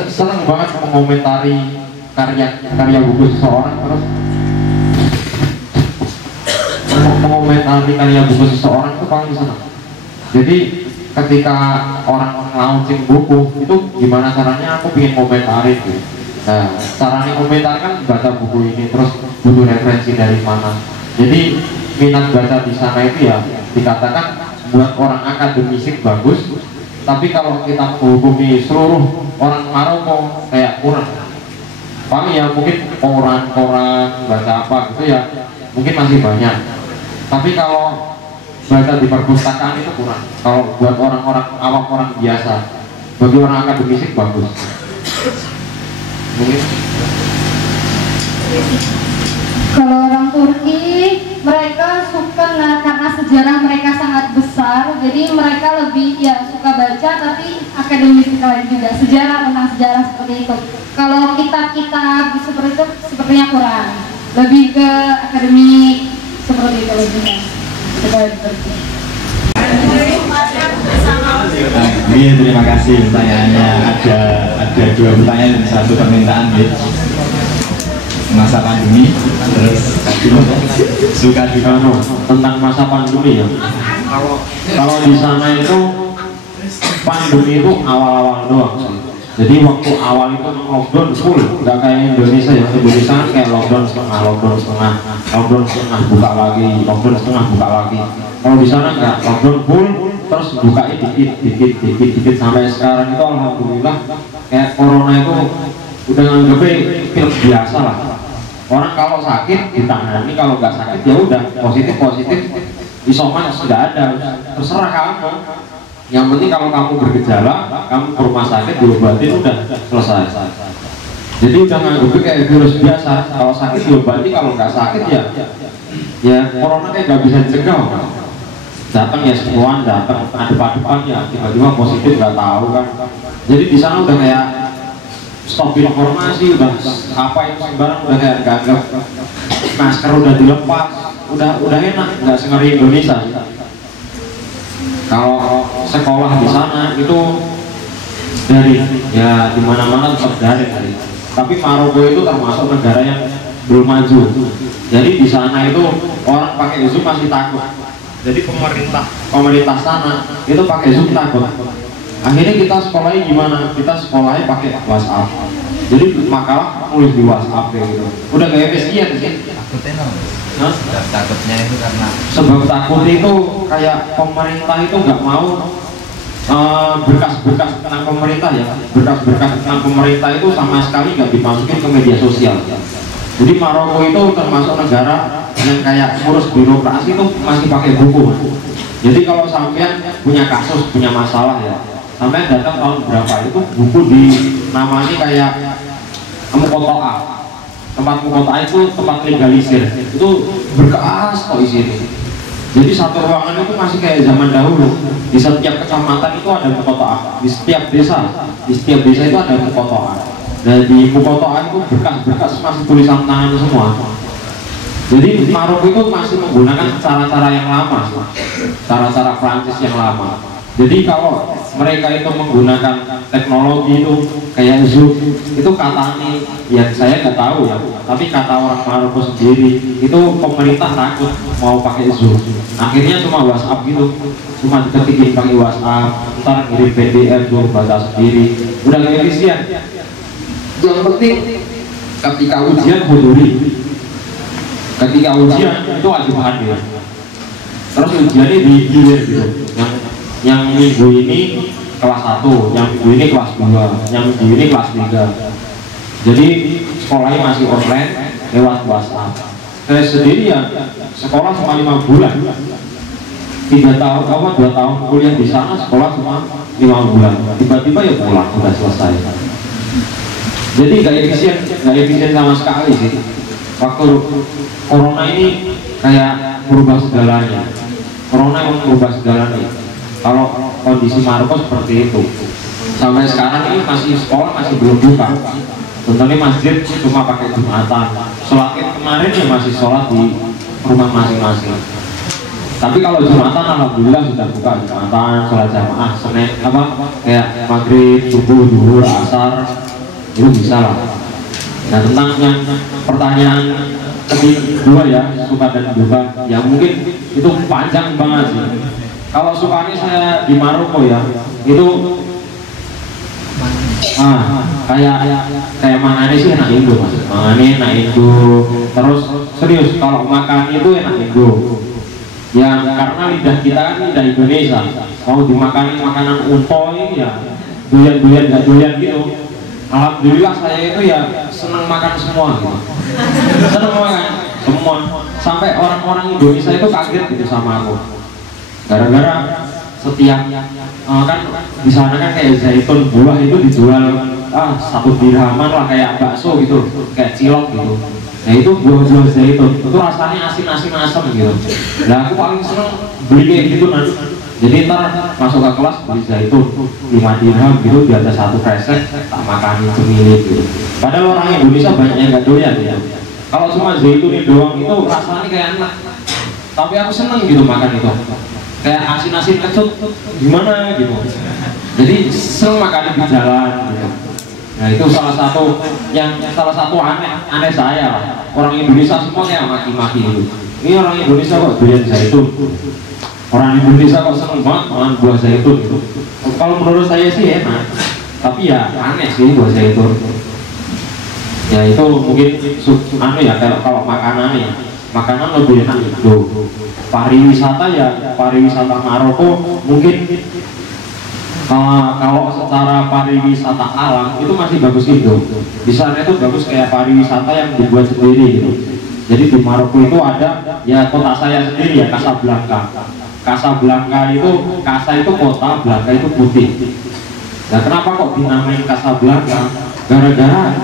senang banget mengomentari karya buku seseorang, terus mengomentari karya buku seseorang itu paling senang. Jadi ketika orang launching buku itu gimana caranya, aku ingin komentari gitu. Nah, caranya komentar kan baca buku ini, terus butuh referensi dari mana. Jadi minat baca di sana itu ya dikatakan buat orang akademisik bagus, tapi kalau kita menghubungi seluruh orang Maroko kayak kurang. Paling ya mungkin koran baca apa gitu ya mungkin masih banyak. Tapi kalau baca di perpustakaan itu kurang. Kalau buat orang-orang awam, orang biasa, bagi orang akademisik bagus. Mungkin. Kalau orang Turki, mereka suka karena sejarah mereka sangat besar, jadi mereka lebih ya suka baca, tapi akademis lain juga, sejarah tentang sejarah seperti itu. Kalau kita seperti itu sepertinya kurang, lebih ke akademik seperti itu lebihnya. Iya, terima kasih. Pertanyaannya ada dua pertanyaan dan satu permintaan ya. Masa pandemi, terus suka juga tentang masa pandemi ya. Kalau di sana itu pandemi itu awal-awal doang sih. Jadi waktu awal itu lockdown full, nggak kayak Indonesia ya. Indonesia kan kayak lockdown setengah, buka lagi, lockdown setengah, buka lagi. Kalau di sana nggak, lockdown full, terus bukanya dikit sampai sekarang itu alhamdulillah kayak corona itu udah nganggepnya film biasa lah. Orang kalau sakit ditangani, kalau nggak sakit ya udah positif isoman nggak ada, terserah kamu. Yang penting kalau kamu bergejala, kamu ke rumah sakit diobatin udah selesai. Jadi udah nganggep kayak virus biasa. Kalau sakit diobati, kalau nggak sakit ya corona kayak nggak bisa dicegah. Datang ya semuanya datang adep-adepan ya tiba-tiba positif nggak tahu kan. Jadi di sana udah kayak stop informasi, udah apa itu sembarang udah kayak nggak anggap, masker udah dilepas, udah enak, nggak sengeri Indonesia. Kalau sekolah di sana itu dari ya di mana-mana tetap daring. Tapi Maroko itu termasuk negara yang belum maju. Jadi di sana itu orang pakai Zoom masih takut. Jadi pemerintah sana itu pakai Zoom takut. Akhirnya kita sekolahnya gimana? Kita sekolahnya pakai WhatsApp. Jadi makalah nulis di WhatsApp gitu. Udah gak efisien sih. Takutnya itu karena sebab takut itu kayak pemerintah itu nggak mau berkas-berkas tentang pemerintah ya, berkas-berkas tentang pemerintah itu sama sekali nggak dimasukin ke media sosial. Jadi Maroko itu termasuk negara yang kayak ngurus birokrasi itu masih pakai buku. Jadi kalau sampean punya kasus, punya masalah ya, sampean datang tahun berapa itu buku di namanya kayak Mukotoa. Tempat Mukotoa itu tempat legalisir, itu berkas kok isinya. Jadi satu ruangan itu masih kayak zaman dahulu. Di setiap kecamatan itu ada Mukotoa, di setiap desa itu ada Mukotoa. Dan di Mukotoa itu berkas-berkas masih tulisan tangan semua. Jadi Maroko itu masih menggunakan cara-cara yang lama, cara-cara Prancis yang lama. Jadi kalau mereka itu menggunakan teknologi itu kayak Zoom, itu katanya, ya saya nggak tahu ya, tapi kata orang Maroko sendiri itu pemerintah takut mau pakai Zoom. Akhirnya cuma WhatsApp gitu, cuma diketikin pakai WhatsApp, ntar ngirim PDF tuh baca sendiri, udah nggak efisien. Yang penting ketika ujian huduri, ketika ujian itu wajib hadir. Terus ujiannya digilir gitu. Yang minggu ini kelas 1, yang minggu ini kelas 2, yang minggu ini kelas 3. Jadi sekolahnya masih online lewat WhatsApp. Saya sendiri ya sekolah cuma 5 bulan, 2 tahun kuliah di sana, sekolah cuma 5 bulan. Tiba-tiba ya pulang, udah selesai. Jadi nggak efisien sama sekali sih. Waktu corona ini kayak merubah segalanya. Corona yang merubah segalanya. Kalau kondisi Maroko seperti itu, sampai sekarang ini masih sekolah masih belum buka. Contohnya masjid cuma pakai Jumatan. Sholat kemarin ya masih sholat di rumah masing-masing. Tapi kalau Jumatan alhamdulillah sudah buka Jumatan, sholat jamaah, Senin kayak maghrib, subuh, zuhur, asar itu bisa lah. Nah tentang yang pertanyaan kedua ya, suka dan duka, ya mungkin itu panjang banget sih. Kalau sukanya saya di Maroko ya, itu kayak mangane sih enak Indo mas, mangane enak Indo. Terus serius kalau makan itu enak Indo. Ya karena lidah kita kan lidah Indonesia, mau dimakanin makanan untoy ya doyan-doyan nggak doyan gitu. Alhamdulillah saya itu ya senang makan semua gitu. Senang makan semua, sampai orang-orang Indonesia itu kaget gitu sama aku. Gara-gara setiap kan di sana kan kayak zaitun buah itu dijual 1 dirhaman lah, kayak bakso gitu, kayak cilok gitu. Nah itu buah-buah zaitun itu rasanya asin-asin asam gitu. Nah aku paling seneng beli kayak gitu nanti. Jadi ntar masuk ke kelas beli zaitun 5 dirham gitu, di atas 1 kresek tak makan cemilin gitu. Padahal orang Indonesia banyak yang nggak doyan ya. Kalau cuma zaitun doang itu rasanya kayak enak. Tapi aku seneng gitu makan itu. Kayak asin-asin kecut gimana gitu. Jadi seneng makan di jalan gitu. Nah itu salah satu aneh saya lah. Orang Indonesia semua kayak maki-maki gitu. Ini orang Indonesia kok doyan zaitun, orang Indonesia kok seneng banget makan buah zaitun gitu. Kalau menurut saya sih enak, tapi ya aneh sih buah zaitun. Ya itu mungkin ya kalau makanan ya, makanan lebih enak itu. Pariwisata ya, pariwisata Maroko mungkin kalau secara pariwisata alam itu masih bagus Indo. Di sana itu bagus kayak pariwisata yang dibuat sendiri gitu. Jadi di Maroko itu ada ya kota saya sendiri ya, Casablanca. Casablanca itu, Casa itu kota, Blanca itu putih. Nah kenapa kok dinamain Casablanca? Gara-gara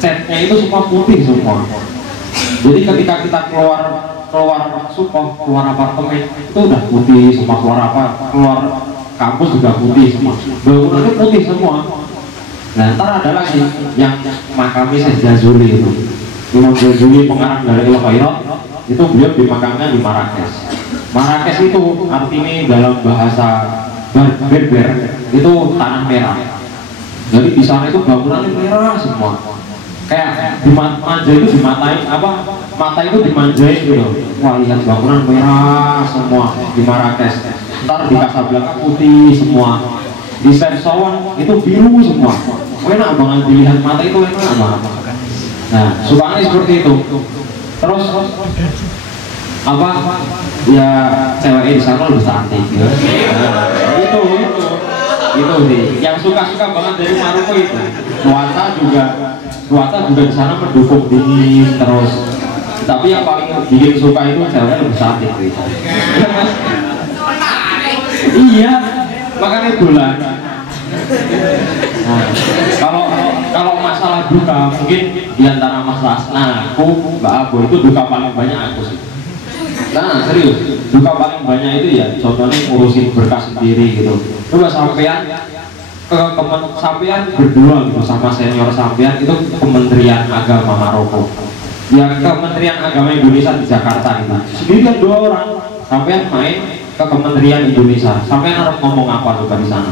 catnya itu semua putih semua. Jadi ketika kita keluar suko, keluar apartemen itu udah putih semua, keluar kampus juga putih semua, bangunannya putih semua. Nah ntar ada lagi yang makamnya Syekh Jazuli itu, Imam Jazuli pengarang dari Al-Khairat itu, beliau dimakamnya di Marrakesh. Marrakesh itu artinya dalam bahasa Berber itu tanah merah. Jadi di sana itu bangunannya merah semua. Kayak di manja itu dimatain apa? Mata itu dimanjain gitu. Wah lihat bangunan merah semua di Marrakesh. Ntar di Casablanca putih semua. Di Sersawan itu biru semua. Enak banget dilihat, mata itu enak banget. Nah sukanya seperti itu. Terus apa? Ya ceweknya di sana lebih cantik ya. Nah, itu sih yang suka banget dari Maroko itu. Cuaca juga di sana mendukung dingin terus. Tapi yang paling bikin suka itu ceweknya lebih cantik gitu. Iya, makanya bulan. Nah, kalau masalah duka mungkin diantara Mas Rasna, aku, Mbak Abu itu duka paling banyak aku sih. Nah serius, duka paling banyak itu ya contohnya ngurusin berkas sendiri gitu. Coba sampean sampean berdua gitu sama senior sampean itu Kementerian Agama Maroko, ya Kementerian Agama Indonesia di Jakarta gitu. Sendirian 2 orang, sampean main ke Kementerian Indonesia, sampean harus ngomong apa tuh di sana?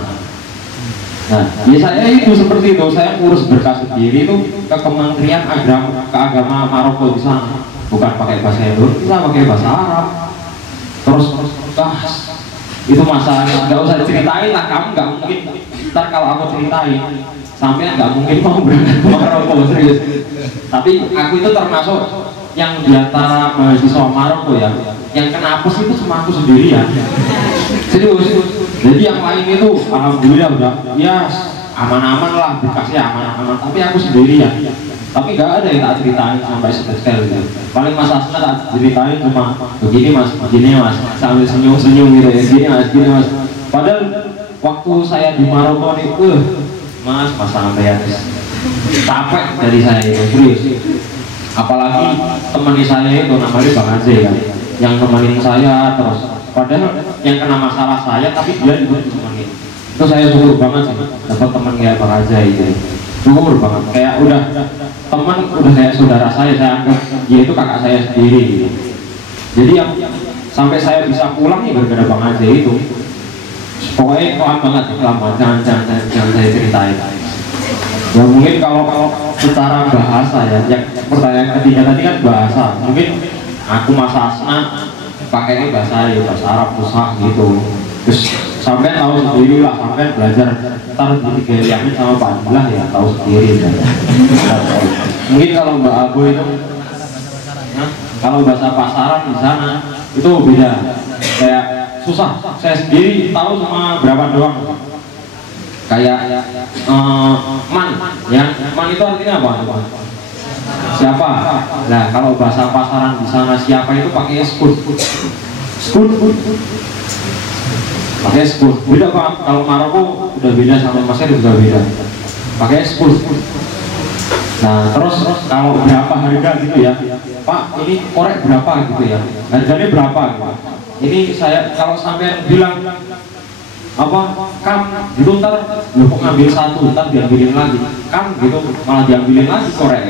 Nah, ya saya itu seperti itu, saya ngurus berkas sendiri itu ke Kementerian Agama Maroko di sana. Bukan pakai bahasa Indonesia, pakai bahasa Arab. Terus itu masalahnya, nggak usah diceritain lah, kamu nggak mungkin. Ntar kalau aku ceritain, sampai nggak mungkin mau berangkat ke Maroko, serius. Tapi aku itu termasuk yang diantara mahasiswa Maroko ya, yang kena apes itu cuma aku sendiri ya. Serius. Jadi yang lain itu alhamdulillah udah, ya aman-aman lah, berkasnya aman-aman. Tapi aku sendiri ya. Tapi nggak ada yang tak ceritain sampai sedetail gitu. Paling Mas Asna tak ceritain cuma begini mas, sambil senyum-senyum gitu ya, gini mas. Padahal waktu saya di Maroko nih, mas sampai capek dari saya itu, serius. Apalagi teman saya itu namanya Bang Aze kan, yang nemenin saya terus. Padahal yang kena masalah saya, tapi dia juga nemenin. Itu saya syukur banget sih, dapat teman kayak Bang Aze itu. Syukur banget, kayak udah teman, udah kayak saudara saya anggap dia itu kakak saya sendiri gitu. Jadi yang sampai saya bisa pulang ya gara-gara Bang Aze itu. Pokoknya koan banget, lama, jangan saya ceritain. Ya mungkin kalau secara bahasa ya, yang pertanyaan ketiga tadi kan bahasa, mungkin aku Mas Asna pakainya bahasa Arab Fusha gitu. Terus sampai tahu sendiri lah, sampai belajar ntar di Yamin sama Pak Abdullah ya tahu sendiri kan. Mungkin kalau Mbak Abu itu, kalau bahasa pasaran di sana itu beda, kayak susah. Saya sendiri tahu cuma berapa doang. Kayak man, ya man itu artinya apa? Siapa? Nah kalau bahasa pasaran di sana siapa itu pakai skut. Pakai skut. Beda Pak. Kalau Maroko udah beda sama Mesir juga beda. Pakai skut. Nah terus kalau berapa harga gitu ya, Pak ini korek berapa gitu ya, harganya berapa gitu. Ini saya kalau sampai bilang apa kam gitu ntar lu kok ngambil satu ntar diambilin lagi kam gitu malah diambilin lagi korek.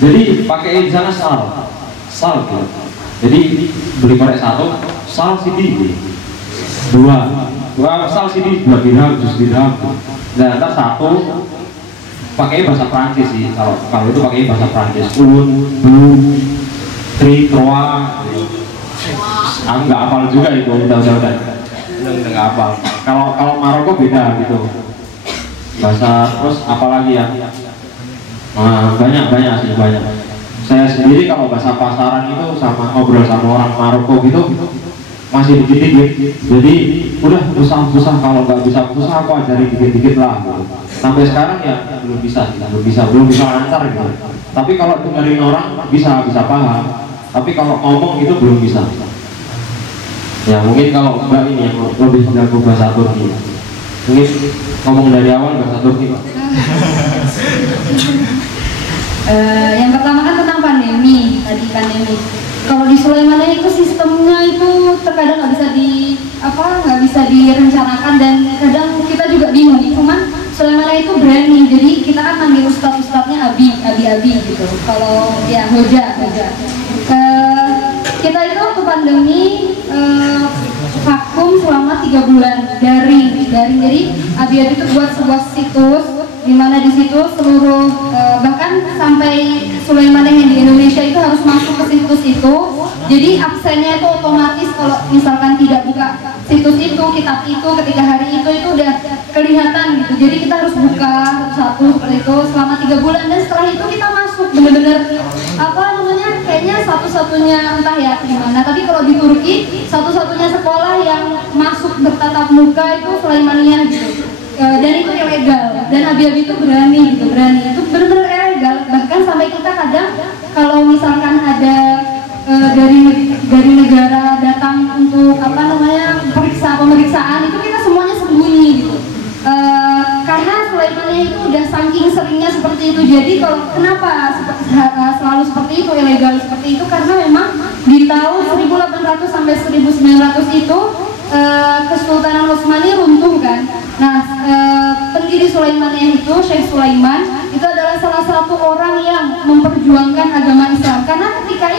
Jadi pakai di sana sal gitu. Jadi beli korek satu sal CD dua sal CD 2 dirham 1 dirham. Nah ntar satu pakai bahasa Prancis sih, kalau itu pakai bahasa Prancis, blue, tri, trois. Aku nggak hafal juga itu, udah nggak hafal. Kalau Maroko beda gitu bahasa. Terus apalagi ya, banyak sih. Saya sendiri kalau bahasa pasaran itu sama ngobrol sama orang Maroko gitu masih dikit-dikit. Jadi udah susah kalau nggak bisa susah aku ajari dikit-dikit lah gitu. Sampai sekarang ya belum bisa lancar gitu. Tapi kalau dengerin orang bisa paham. Tapi kalau ngomong itu belum bisa. Ya mungkin kalau Mbak ini yang lebih jago bahasa Turki, mungkin ngomong dari awal bahasa Turki Pak. Yang pertama kan tentang pandemi, tadi pandemi. Kalau di Sulaiman itu sistemnya itu terkadang nggak bisa direncanakan dan kadang kita juga bingung. Cuman Sulaiman itu berani, jadi kita kan manggil ustadz-ustadznya abi gitu. Kalau ya hoja. Kita itu waktu pandemi vakum selama 3 bulan daring. Jadi abi itu buat sebuah situs di mana di situ seluruh bahkan sampai Sulaiman yang di Indonesia itu harus masuk ke situs itu. Jadi absennya itu otomatis kalau misalkan tidak buka situs itu, kitab itu ketika hari itu udah kelihatan gitu. Jadi kita harus buka satu seperti itu selama 3 bulan dan setelah itu kita masuk bener-bener kayaknya satu-satunya entah ya gimana. Tapi kalau di Turki satu-satunya sekolah yang masuk bertatap muka itu Sulaimaniyah gitu. Dan itu ilegal dan abi-abi itu berani itu benar-benar ilegal. Bahkan sampai kita kadang kalau misalkan ada dari negara datang untuk pemeriksaan itu kita semuanya sembunyi gitu. Karena Sulaimaniyah itu udah saking seringnya seperti itu. Jadi kalau kenapa selalu seperti itu, ilegal seperti itu, karena memang di tahun 1800 sampai 1900 itu Kesultanan Utsmani runtuh kan. Nah, pendiri Sulaimaniyah itu Syekh Sulaiman itu adalah salah satu orang yang memperjuangkan agama Islam. Karena ketika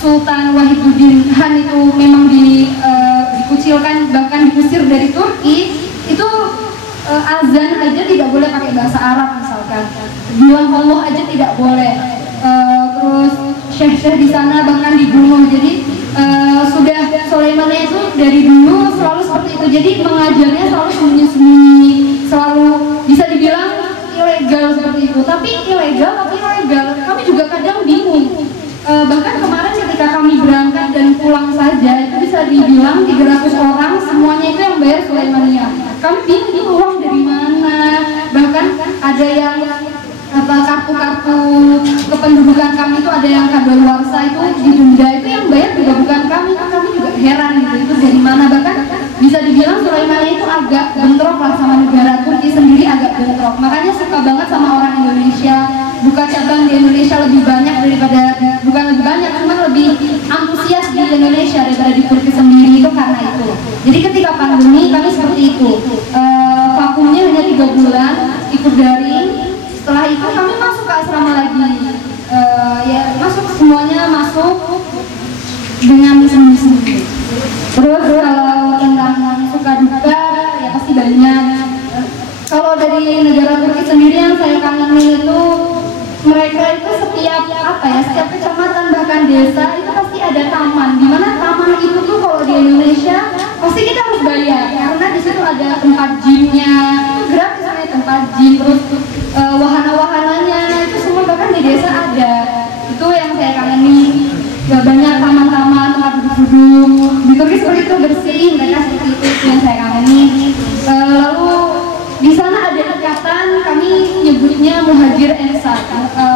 Sultan Wahiduddin Han itu memang dikucilkan, bahkan diusir dari Turki, itu azan aja tidak boleh pakai bahasa Arab misalkan. Bilang Allah aja tidak boleh. Terus syekh-syekh di sana bahkan dibunuh. Jadi sudah Sulaimaniyah itu dari dulu selalu seperti itu. Jadi mengajarnya selalu sembunyi-sembunyi, selalu bisa dibilang ilegal seperti itu. Tapi ilegal. Kami juga kadang bingung. Bahkan kemarin ketika kami berangkat dan pulang saja itu bisa dibilang 300 orang semuanya itu yang bayar Sulaimaniyah. Kami bingung uang dari mana. Bahkan ada yang kartu-kartu kependudukan kami itu ada yang kadaluarsa itu ditunda, itu yang bayar juga bukan kami juga heran gitu, itu dari mana. Bahkan bisa dibilang Sulaimaniyah itu agak bentrok lah sama negara Turki sendiri, agak bentrok. Makanya suka banget sama orang Indonesia, buka cabang di Indonesia lebih banyak daripada, bukan lebih banyak, cuma lebih antusias di Indonesia daripada di Turki sendiri, itu karena itu. Jadi ketika pandemi kami seperti itu, vakumnya hanya 3 bulan, ikut daring. Setelah itu kami masuk ke asrama lagi, semuanya masuk dengan sendiri-sendiri. Terus kalau tentang suka duka ya pasti banyak. Kalau dari negara Turki sendiri yang saya kangenin itu, mereka itu setiap kecamatan bahkan desa itu pasti ada taman. Dimana taman itu tuh kalau di Indonesia pasti kita harus bayar karena di situ ada tempat gymnya, itu gratis ya tempat gym. Terus wahana-wahananya itu semua bahkan di desa ada. Itu yang saya kangenin. Gak banyak taman-taman, tempat duduk-duduk. Di Turki seperti itu bersih, mereka seperti itu yang saya kangenin. Lalu di sana ada ikatan, kami nyebutnya muhajir ensar,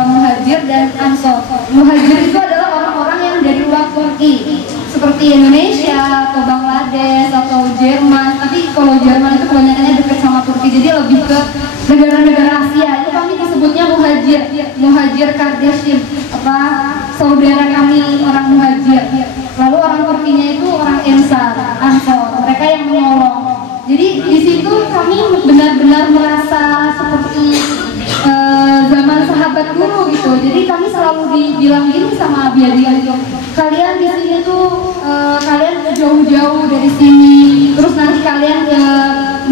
muhajir dan ansor. Muhajir itu adalah orang-orang yang dari luar Turki, seperti Indonesia atau Bangladesh atau Jerman. Tapi kalau Jerman itu kebanyakannya dekat sama Turki, jadi lebih ke negara-negara Asia. Itu kami disebutnya muhajir Kardashian, saudara kami orang muhajir. Lalu orang Turkinya itu orang ansor, mereka yang menolong. Jadi di situ kami benar-benar merasa seperti zaman sahabat dulu gitu. Jadi kami selalu dibilang gini sama abi-abi gitu, kalian di sini tuh kalian jauh-jauh dari sini, terus nanti kalian ke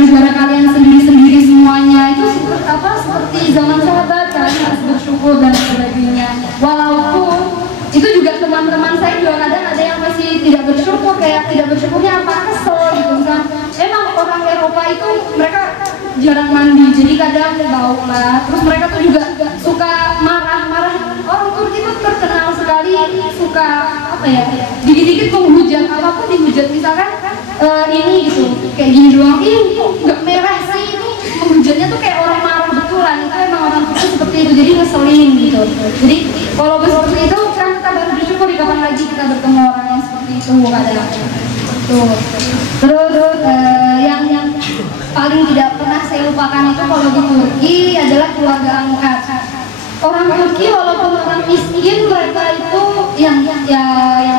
negara kalian sendiri-sendiri semuanya. Itu seperti zaman sahabat, kalian harus bersyukur dan sebagainya. Walaupun itu juga teman-teman saya juga kadang ada yang masih tidak bersyukur, kayak tidak bersyukurnya apa, kesel gitu kan. Emang orang Eropa itu mereka jarang mandi, jadi kadang bau lah. Terus mereka tuh juga suka marah-marah. Orang Turki itu terkenal sekali suka dikit-dikit menghujat, apapun dihujat. Misalkan ini gitu, kayak gini doang, nggak merah sih, ini menghujatnya tuh kayak orang marah betulan. Itu emang orang Turki seperti itu, jadi ngeselin gitu. Jadi kalau seperti itu kan kita baru bersyukur, di kapan lagi kita bertemu orang yang seperti itu kadang. Tuh. Terus yang paling tidak pernah saya lupakan itu kalau di Turki adalah keluarga angkat. Orang Turki walaupun orang miskin, mereka itu yang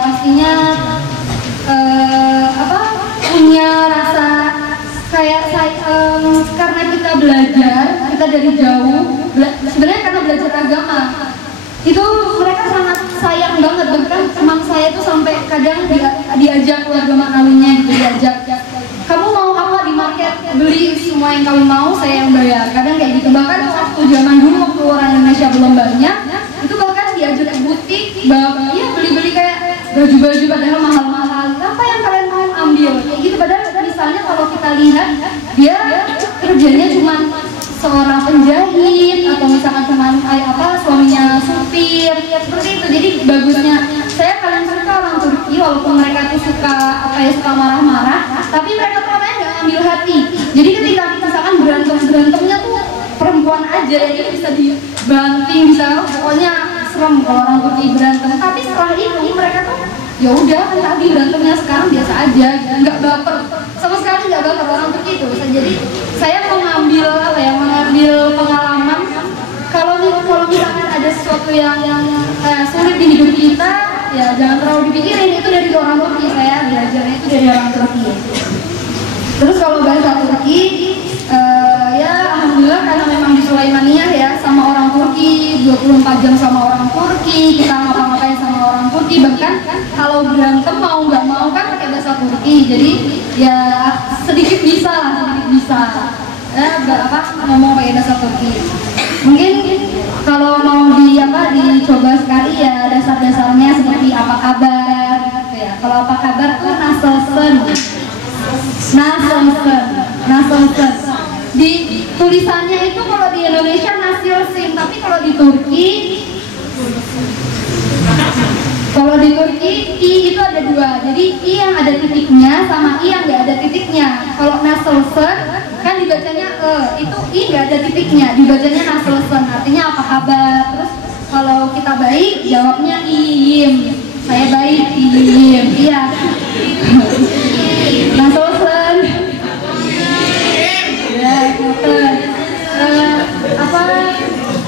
pastinya punya rasa kayak karena kita belajar, kita dari jauh sebenarnya karena belajar agama itu mereka sangat sayang banget. Bahkan teman saya itu sampai kadang diajak keluarga maknawinya gitu, diajak, kamu mau apa di market, beli semua yang kamu mau, saya yang bayar. Kadang kayak gitu. Bahkan waktu zaman dulu waktu orang Indonesia belum banyak, itu bahkan diajak ke butik, iya beli-beli kayak baju-baju padahal mahal-mahal. Apa yang kalian mau ambil? Kayak gitu. Padahal misalnya kalau kita lihat dia kerjanya cuma seorang penjahit atau misalkan suaminya supir seperti itu. Jadi bagusnya saya paling suka orang Turki walaupun mereka tuh suka marah-marah, tapi mereka tuh namanya nggak ambil hati. Jadi ketika misalkan berantemnya tuh perempuan aja yang bisa dibanting, bisa pokoknya serem kalau orang Turki berantem. Tapi setelah itu mereka tuh ya udah kan tadi berantemnya sekarang biasa aja, nggak baper sama sekali, nggak baper orang Turki itu. Jadi saya mengambil pengalaman kalau misalkan ada sesuatu yang sulit di hidup kita, ya jangan terlalu dipikirin, itu dari orang Turki. Saya belajarnya itu dari orang Turki. Terus kalau bahasa Turki, ya alhamdulillah karena memang di Sulaimaniyah ya sama orang Turki, 24 jam sama orang Turki, kita ngapa-ngapain sama orang Turki. Bahkan kalau berantem mau nggak mau kan pakai bahasa Turki, jadi ya sedikit bisa ngomong pakai bahasa Turki. Mungkin kalau mau dicoba sekali ya dasar-dasarnya seperti apa kabar gitu ya. Kalau apa kabar tuh nasılsın. Di tulisannya itu kalau di Indonesia nasilsin, tapi kalau di Turki I itu ada dua. Jadi I yang ada titiknya sama I yang nggak ada titiknya. Kalau nasılsın kan dibacanya itu I nggak ada titiknya, dibacanya nasılsın, artinya apa kabar. Terus kalau kita baik jawabnya iyim, saya baik iyim, iya. Nasılsın ya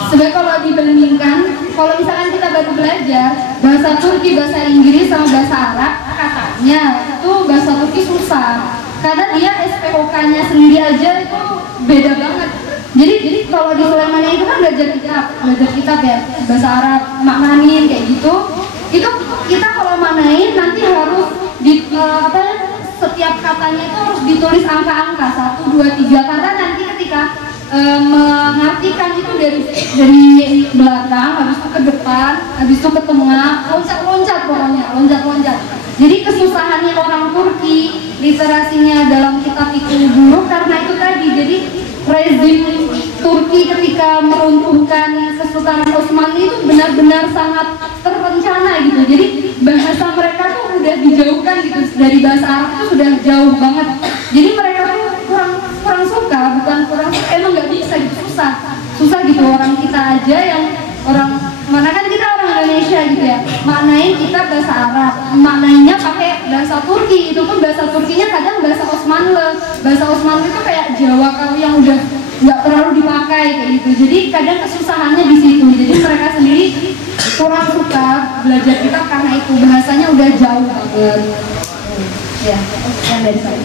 sebenarnya kalau dibandingkan, kalau misalkan kita baru belajar bahasa Turki, bahasa Inggris sama bahasa Arab, katanya itu bahasa Turki susah karena dia SPOK-nya sendiri aja itu beda banget. Jadi kalau di Sulaimaniyah itu kan belajar kitab ya, bahasa Arab, maknain kayak gitu. Itu kita kalau maknain nanti harus setiap katanya itu harus ditulis angka-angka 1, 2, 3 karena nanti ketika mengartikan itu dari belakang, habis itu ke depan, habis itu ke tengah, loncat. Jadi kesusahannya orang Turki literasinya dalam kitab itu dulu karena itu tadi. Jadi rezim Turki ketika meruntuhkan Kesultanan Utsmani itu benar-benar sangat terencana gitu. Jadi bahasa mereka tuh udah dijauhkan gitu dari bahasa Arab, itu sudah jauh banget. Jadi mereka tuh kurang suka, emang nggak bisa gitu, susah gitu. Orang kita aja yang mana kan kita orang Indonesia gitu ya, maknain kita bahasa Arab, maknainya pakai bahasa Turki, itu pun bahasa Turkinya kadang bahasa Osmanlı itu kayak Jawa kalau yang udah nggak terlalu dipakai kayak gitu. Jadi kadang kesusahannya di situ. Jadi mereka sendiri kurang suka belajar kita karena itu bahasanya udah jauh banget. Ya, yang dari saya.